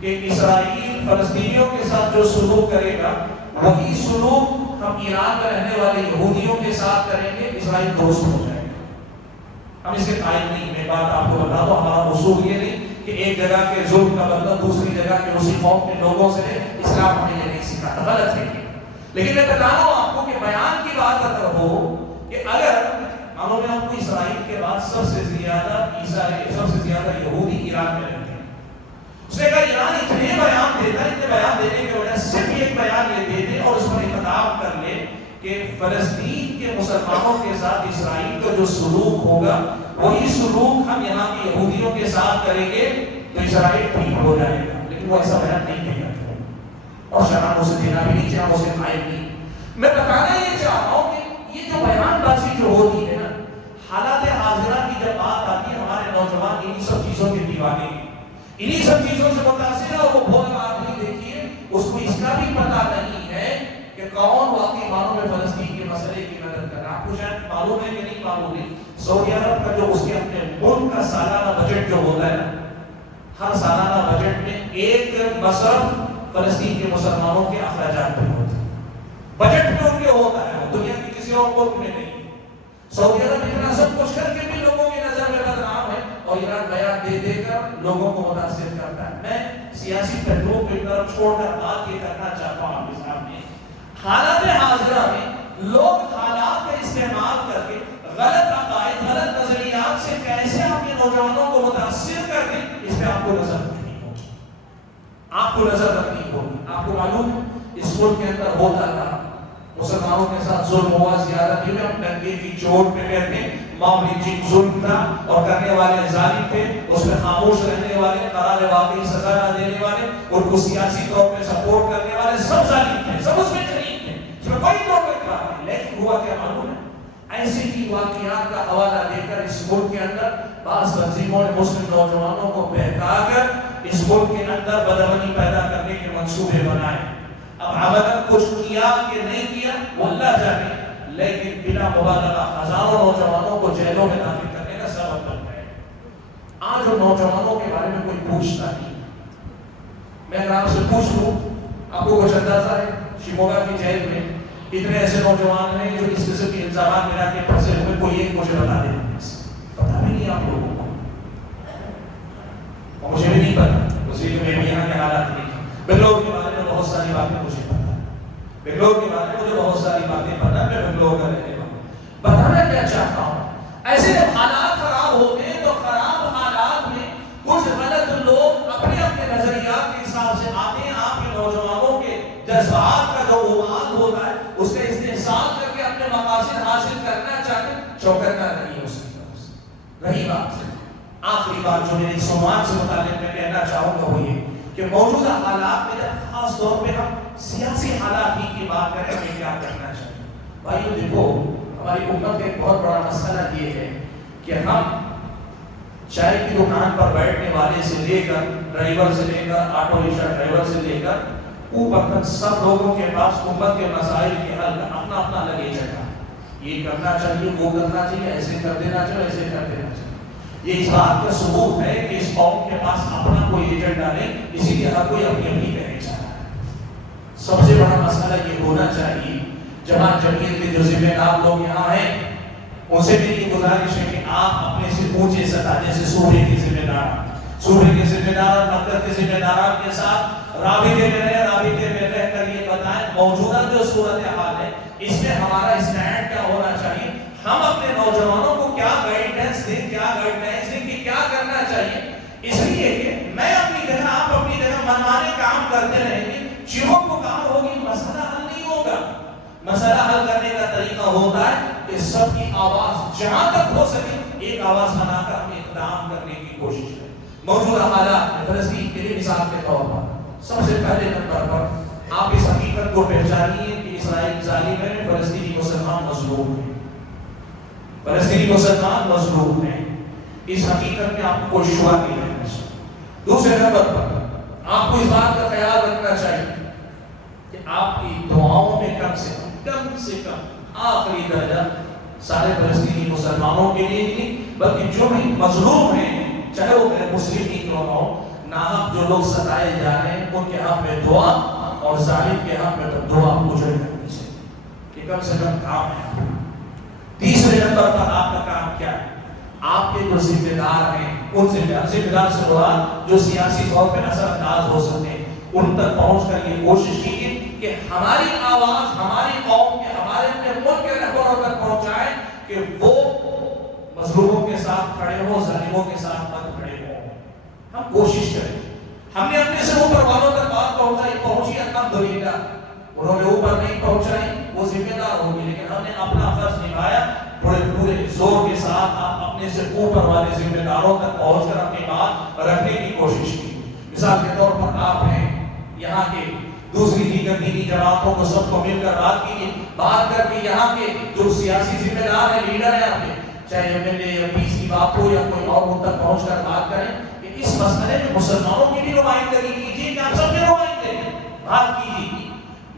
کہ اسرائیل فلسطینیوں کے ساتھ جو سلوک کرے گا وہی سلوک ہم ایران میں رہنے والے یہودیوں کے ساتھ کریں گے، اسرائیل دوست ہو جائے گا۔ ہم اس کے قائل نہیں. میں بات آپ کو بتا دوں, ہمارا اصول یہ نہیں کہ ایک جگہ کے ظلم کا بدلہ دوسری جگہ کے اسی قوم کے لوگوں سے لے. اسلام ہمیں یہ نہیں سکھاتا, غلط ہے. لیکن میں بتا رہا ہوں آپ کو کہ بیان کی بات اگر ہو کہ اگر معلوم ہے آپ کو اسرائیل کے بعد سب سے زیادہ عیسائی, سب سے زیادہ یہودی ایران میں رہتے ہیں. اس نے کہا ایران اتنے بیان دیتا ہے, اتنے بیان دینے کی وجہ صرف ایک بیان یہ دے دے اور اس پر اقتدام کر لے کہ فلسطین کے مسلمانوں کے ساتھ اسرائیل کا جو سلوک ہوگا وہی سلوک ہم یہاں کے یہودیوں کے ساتھ کریں گے تو اسرائیل ٹھیک ہو جائے گا. لیکن وہ ایسا بیان نہیں دے گا اور شراب اسے دینا بھی نہیں چاہا, اسے قائم نہیں. میں بتانا یہ چاہ رہا ہوں کہ یہ جو بیان بازی جو ہوتی ہے نا, حالات حاضرہ کی جب بات آتی ہے ہمارے نوجوان انہی سب چیزوں کے دیوانے ہیں, انہی سب چیزوں سے متاثر ہے. اور وہ بہت آدمی دیکھیے اس کو اس کا بھی پتہ نہیں ہے کہ کون واقعی معنوں میں فلسطین کے مسئلے کی مدد کر رہا ہے. آپ کو شاید معلوم ہے کہ نہیں معلوم ہے, سعودی عرب کا جو اس کے اپنے ملک کا سالانہ بجٹ جو ہوتا ہے نا, ہر سالانہ بجٹ میں ایک مصرف فلسطین کے مسلمانوں کے اخراجات پہ ہوتا ہے. بجٹ میں ان کے ہوتا ہے, وہ دنیا کی کسی اور ملک میں نہیں. سعودی عرب اتنا سب کچھ کر کے بھی لوگوں کی نظر میں بدنام ہے اور ایران بیان دے دے کر لوگوں کو متاثر کرتا ہے. میں سیاسی پہلوؤں کی طرف چھوڑ کر بات یہ کرنا چاہتا ہوں آپ کے سامنے, حالات حاضرہ میں لوگ حالات کا استعمال کر کے غلط عقائد, غلط نظریات سے کیسے اپنے نوجوانوں کو متاثر کر دیں, اس پہ آپ کو نظر رکھنی ہوگی. آپ کو نظر رکھنی ہوگی. آپ کو معلوم ہے اس ملک کے اندر ہوتا تھا, مسلمانوں کے ساتھ ظلم ہوا, زیادتی ہوئی, ہم ڈنڈے کی چوٹ پہ کہتے ہیں. معاملی جن ظلم تھا اور کرنے والے ظالم تھے, اس میں خاموش رہنے والے, قرار واقعی سزا نہ دینے والے, ان کو سیاسی طور پہ سپورٹ کرنے والے سب ظالم تھے, سب اس میں شریک تھے, اس میں کوئی طور پہ بات نہیں. لیکن ہوا کیا معلوم ہے, ایسے ہی واقعات کا حوالہ دے کر اس ملک کے اندر بعض تنظیموں نے مسلم نوجوانوں کو بہکا کر اس ملک کے اندر بدامنی پیدا کرنے کے منصوبے بنائے. اب عملاً کچھ کیا کہ نہیں کیا وہ اللہ جانے, لیکن بلا مبالغہ ہزاروں نوجوانوں کو جیلوں میں داخل کرنے کا سبب بن گئے. آج ان نوجوانوں کے بارے میں کوئی پوچھتا نہیں. میں اگر آپ سے پوچھ لوں, آپ کو کچھ اندازہ ہے شموگا کی جیل میں اتنے ایسے نوجوان ہیں جو اس قسم کے الزامات میں کے پھنسے ہوئے, کوئی ایک مجھے بتا دے, پتا بھی نہیں آپ لوگوں کو, اور مجھے بھی نہیں پتا. اسی لیے میں بھی یہاں کے حالات نہیں. بنگلور کے بارے میں بہت ساری باتیں مجھے پتا ہے, بنگلور کے بارے میں مجھے بہت ساری باتیں پتا ہے, میں بنگلور کا رہنے والا ہوں. بتانا کیا چاہتا ہوں, ایسے جب حالات خراب ہوتے ہیں تو خراب حالات میں کچھ غلط لوگ اپنے اپنے نظریات کے حساب سے آتے ہیں. آپ کے نوجوانوں کے جذبات کا جو اعمال ہوتا ہے اس کا استحصال کر کے اپنے مقاصد حاصل کرنا چاہتے ہیں, چوکنا نہیں اس کی طرف سے. رہی بات آخری بات جو میری سماج سے متعلق میں کہنا چاہوں گا وہ یہ کہ موجودہ حالات میں جب خاص طور پہ ہم سیاسی حالات ہی کی بات کریں ہمیں کیا کرنا چاہیے. بھائیو دیکھو, ہماری امت کا ایک بہت بڑا مسئلہ یہ ہے کہ ہم چائے کی دکان پر بیٹھنے والے سے لے کر ڈرائیور سے لے کر آٹو رکشا ڈرائیور سے لے کر اوپر تک سب لوگوں کے پاس امت کے مسائل کے حل کا اپنا اپنا لگے جگہ. یہ کرنا چاہیے, وہ کرنا چاہیے, ایسے کر دینا چاہیے, ایسے کر دینا چاہیے. یہ اس بات کا ثبوت ہے کہ اس قوم کے پاس اپنا کوئی ایجنڈا نہیں, اسی لیے ہر کوئی اپنی اپنی کہنے چاہ رہا ہے. سب سے بڑا مسئلہ یہ ہونا چاہیے, جماعت جمعیت کے جو ذمہ دار لوگ یہاں ہیں ان سے بھی یہ گزارش ہے کہ آپ اپنے سے اونچے سطح جیسے صوبے کے ذمہ دار, صوبے کے ذمہ دار, مقصد کے ذمہ داران کے ساتھ رابطے میں رہ کر یہ بتائیں موجودہ جو صورتحال ہے اس میں ہمارا اسٹینڈ کیا ہونا چاہیے, ہم اپنے نوجوانوں کو کیا گائیڈنس دیں کہ کیا کرنا چاہیے. اس لیے کہ میں اپنی جگہ, آپ اپنی جگہ منمانے کام کرتے رہیں گے, چیزوں کو کام ہوگی, مسئلہ حل نہیں ہوگا. مسئلہ حل کرنے کا طریقہ ہوتا ہے کہ سب کی آواز جہاں تک ہو سکے ایک آواز بنا کر ہم اقدام کرنے کی کوشش کریں. موجودہ حالات میں فلسطین کے لیے مثال کے طور پر سب سے پہلے نمبر پر آپ اس حقیقت کو پہچانیے کہ اسرائیل ظالم ہے, فلسطینی مسلمان مظلوم ہیں, فلسطینی مسلمان مظلوم ہیں. اس حقیقت میں آپ کو کوئی شبہ نہیں رہنا چاہیے. دوسرے نمبر پر آپ کو اس بات کا خیال رکھنا چاہیے کہ آپ کی دعاؤں میں کم سے کم آخری درجہ سارے فلسطینی مسلمانوں کے لیے نہیں بلکہ جو بھی مظلوم ہیں, چاہے وہ مسلم ہی کیوں نہ ہو, ناحق جو لوگ ستائے جا رہے ہیں ان کے حق میں دعا اور ظالم کے حق میں تو دعا مجھے کرنی چاہیے کہ کم سے کم کام ہے. تیسرے نمبر پر آپ کا کام کیا ہے, آپ کے جو ذمہ دار ہیں ان ذمہ دار سے مراد جو سیاسی طور پہ اثر انداز ہو سکتے ہیں ان تک پہنچ کر یہ کوشش کیجیے کہ ہماری آواز ہماری قوم کے ہمارے اپنے ملک کے رہبروں تک پہنچائیں کہ وہ مظلوموں کے ساتھ کھڑے ہوں، ظالموں کے ساتھ مت کھڑے ہوں. ہم کوشش کریں. ہم نے اپنے سے اوپر والوں تک بات پہنچی الحمدللہ. انہوں نے اوپر نہیں پہنچائی وہ ذمہ دار ہوگی، لیکن ہم نے اپنا فرض نبھایا. پورے زور کے ساتھ آپ اپنے سے اوپر والے ذمہ داروں تک پہنچ کر اپنی بات رکھنے کی کوشش کی. مثال کے طور پر آپ ہیں یہاں کے دوسری دیگر دینی جماعتوں کو سب کو مل کر بات کیجیے، بات کر کے یہاں کے جو سیاسی ذمہ دار ہیں، لیڈر ہیں آپ کے، چاہے ایم ایل اے یا پی سی بات ہو یا کوئی اور ان تک پہنچ کر بات کریں کہ اس مسئلے میں مسلمانوں کی بھی نمائندگی کیجیے کہ آپ سب کے نمائندے بات کیجیے.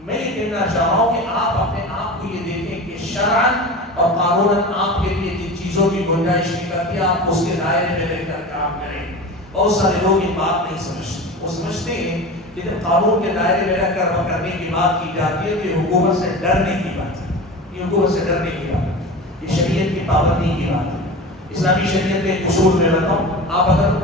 میں یہ کہنا چاہ رہا ہوں کہ آپ اپنے آپ کو یہ دیکھیں کہ شرعاً اور قانوناً آپ کے لیے جن چیزوں کی گنجائش نہیں کرتی آپ اس کے دائرے میں رہ کر کام کریں. بہت سارے لوگ یہ بات نہیں سمجھتے. وہ سمجھتے ہیں کہ جب قانون کے دائرے میں رہ کر کرنے کی بات کی جاتی ہے تو یہ حکومت سے ڈرنے کی بات ہے. یہ حکومت سے ڈرنے کی بات ہے، یہ شریعت کی پابندی کی بات ہے. اسلامی شریعت کے اصول میں بتاؤں، آپ اگر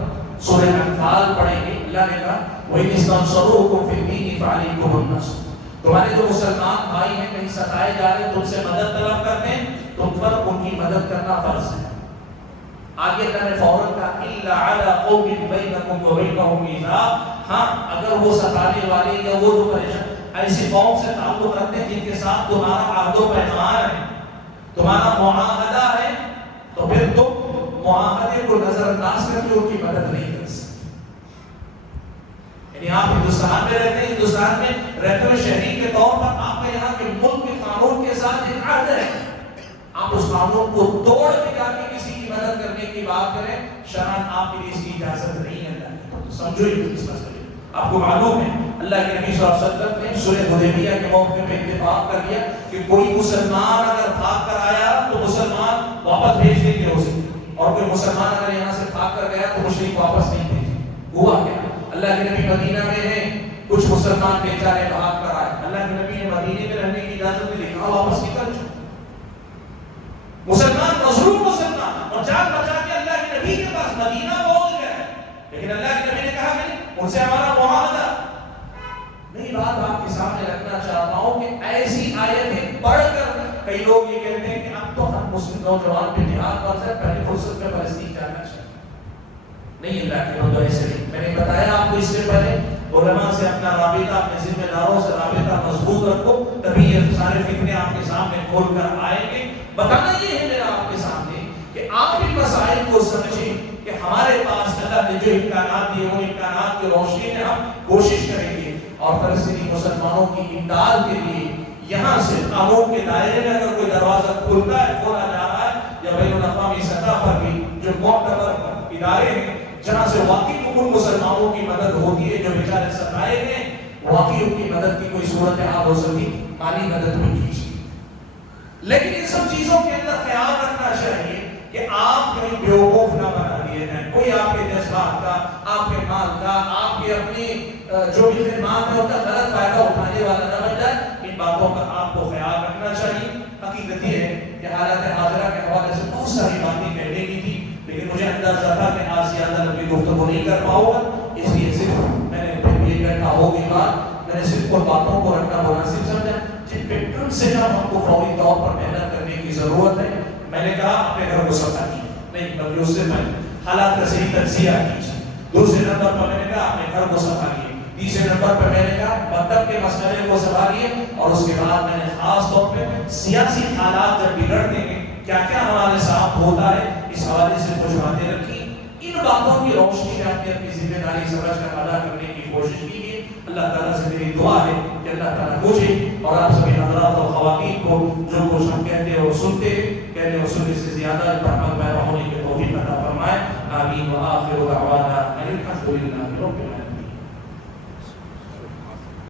سورہ انفال پڑھیں گے، اللہ نے کہا وَإِنِ اسْتَنصَرُوكُمْ فِي الدِّينِ فَعَلَيْكُمُ النَّصْرُ. تمہارے جو مسلمان بھائی ہیں کہیں ستائے جا رہے ہیں، تم سے مدد طلب کرتے ہیں، تم پر ان کی مدد کرنا فرض ہے. آگے اللہ نے فوراً کہا إِلَّا عَلَىٰ قَوْمٍ بَيْنَكُمْ وَبَيْنَهُمْ مِيثَاقٌ. ہاں اگر وہ ستانے والے یا وہ جو پریشان ایسی قوم سے تعلق رکھتے ہیں جن کے ساتھ تمہارا عہد و پیمان ہے، تمہارا معاہدہ ہے، تو پھر تم معاہدے کو نظر انداز کر کے ان کی مدد نہیں کر سکتے. یعنی آپ ہندوستان میں رہتے ہیں، ہندوستان میں رہتے ہوئے شہری کے طور پر آپ کا یہاں کے ملک کے قانون کے ساتھ ایک عہد ہے. آپ اس قانون کو توڑ کے جا کے کسی کی مدد کرنے کی بات کریں، شرعاً آپ کے لیے اس کی اجازت نہیں ہے. سمجھو یہ اس مسئلے. آپ کو معلوم ہے اللہ کے نبی صلی اللہ علیہ وسلم نے صلح حدیبیہ کے موقع پہ اتفاق کر لیا کہ کوئی مسلمان اگر بھاگ کر آیا تو مسلمان واپس بھیج دیں گے اسے، اور کوئی مسلمان اگر یہاں سے بھاگ کر گیا تو مشرک واپس نہیں بھیجیں. ہوا کیا؟ اللہ کے نبی مدینہ میں ہیں، کچھ مسلمان بیچارے بھاگ کر آئے، اللہ کے نبی نے مدینے میں رہنے کی اجازت نہیں دی، واپس نکل جاؤ. مسلمان مظلوم مسلمان اور جان بچا کے اللہ کے نبی کے پاس مدینہ پہنچ گئے، لیکن اللہ کے نبی نے کہا کہ ان سے ہمارا معاہدہ نہیں. بات آپ کے سامنے رکھنا چاہتا ہوں کہ ایسی آیتیں پڑھ کر کئی لوگ یہ کہتے ہیں کہ اب تو ہم مسلم نوجوان پہ جہاد فرض ہے، پہلے فرصت میں فلسطین جانا چاہیے. نہیں، اللہ کے بندوں ایسے نہیں. میں نے بتایا آپ کو اس سے پہلے علماء سے اپنا رابطہ، اپنے ذمہ داروں سے رابطہ مضبوط رکھو، تبھی یہ سارے فتنے آپ کے سامنے کھول کر آئیں گے. بتانا یہ ہے میرا آپ کے سامنے کہ آپ ان مسائل کو سمجھیں کہ ہمارے پاس اللہ نے جو امکانات دیے وہ امکانات کی روشنی میں ہم کوشش کریں گے اور فلسطینی مسلمانوں کی امداد کے لیے یہاں سے قانون کے دائرے میں اگر کوئی دروازہ کھلتا ہے، کھولا جا رہا ہے، یا بین الاقوامی سطح پر بھی جو معتبر ادارے ہیں جہاں سے واقعی ان مسلمانوں کی مدد ہوتی ہے جو بیچارے ستائے گئے، واقعی ان کی مدد کی کوئی صورت حال ہو سکتی، مالی مدد بھی کیجیے. لیکن ان سب چیزوں کے اندر خیال رکھنا چاہیے کہ آپ کہیں بیوقوف نہ بنا دیے جائیں، کوئی آپ کے جذبات کا، آپ کے مال کا، آپ کے اپنی جو بھی خدمات ہے ان کا غلط فائدہ اٹھانے والا نہ بن جائے. ان باتوں کا آپ کو خیال رکھنا چاہیے. حقیقت یہ ہے کہ حالات حاضرہ کے حوالے سے بہت ساری باتیں کہنے کی تھی، لیکن مجھے اندازہ تھا کہ آج زیادہ لمبی گفتگو نہیں کر پاؤں گا، اس لیے صرف میں نے یہ کہنا ہوگی بات، میں نے صرف ان باتوں کو رکھنا مناسب سمجھا جن پہ کم سے کم ہم کو فوری طور پر محنت کرنے کی ضرورت ہے. میں نے کہا اپنے گھر کو صفا کیجیے، نہیں بلکہ اس سے میں حالات کا صحیح تجزیہ کیجیے. دوسرے نمبر پر میں نے کہا اپنے گھر کو صفا کیجیے. تیسرے نمبر پر میں نے کہا مکتب کے مسئلے کو سنبھالیے. اور اس کے بعد میں نے خاص طور پہ سیاسی حالات جب بگڑتے ہیں کیا کیا ہمارے ساتھ ہوتا ہے اس حوالے سے کچھ باتیں رکھی. ان باتوں کی روشنی میں اپنی ذمہ داری سمجھ کر ادا کرنے کی کوشش کیجیے. اللہ تعالیٰ سے میری دعا ہے کہ اللہ تعالیٰ مجھے اور آپ سبھی حضرات اور خواتین کو جو کچھ ہم کہتے ہیں اور سنتے ہیں، کہنے اور سننے سے زیادہ رحمت پیدا ہونے کی توفیق عطا فرمائے. آمین. وآخر دعوانا ان الحمد للہ رب العالمین.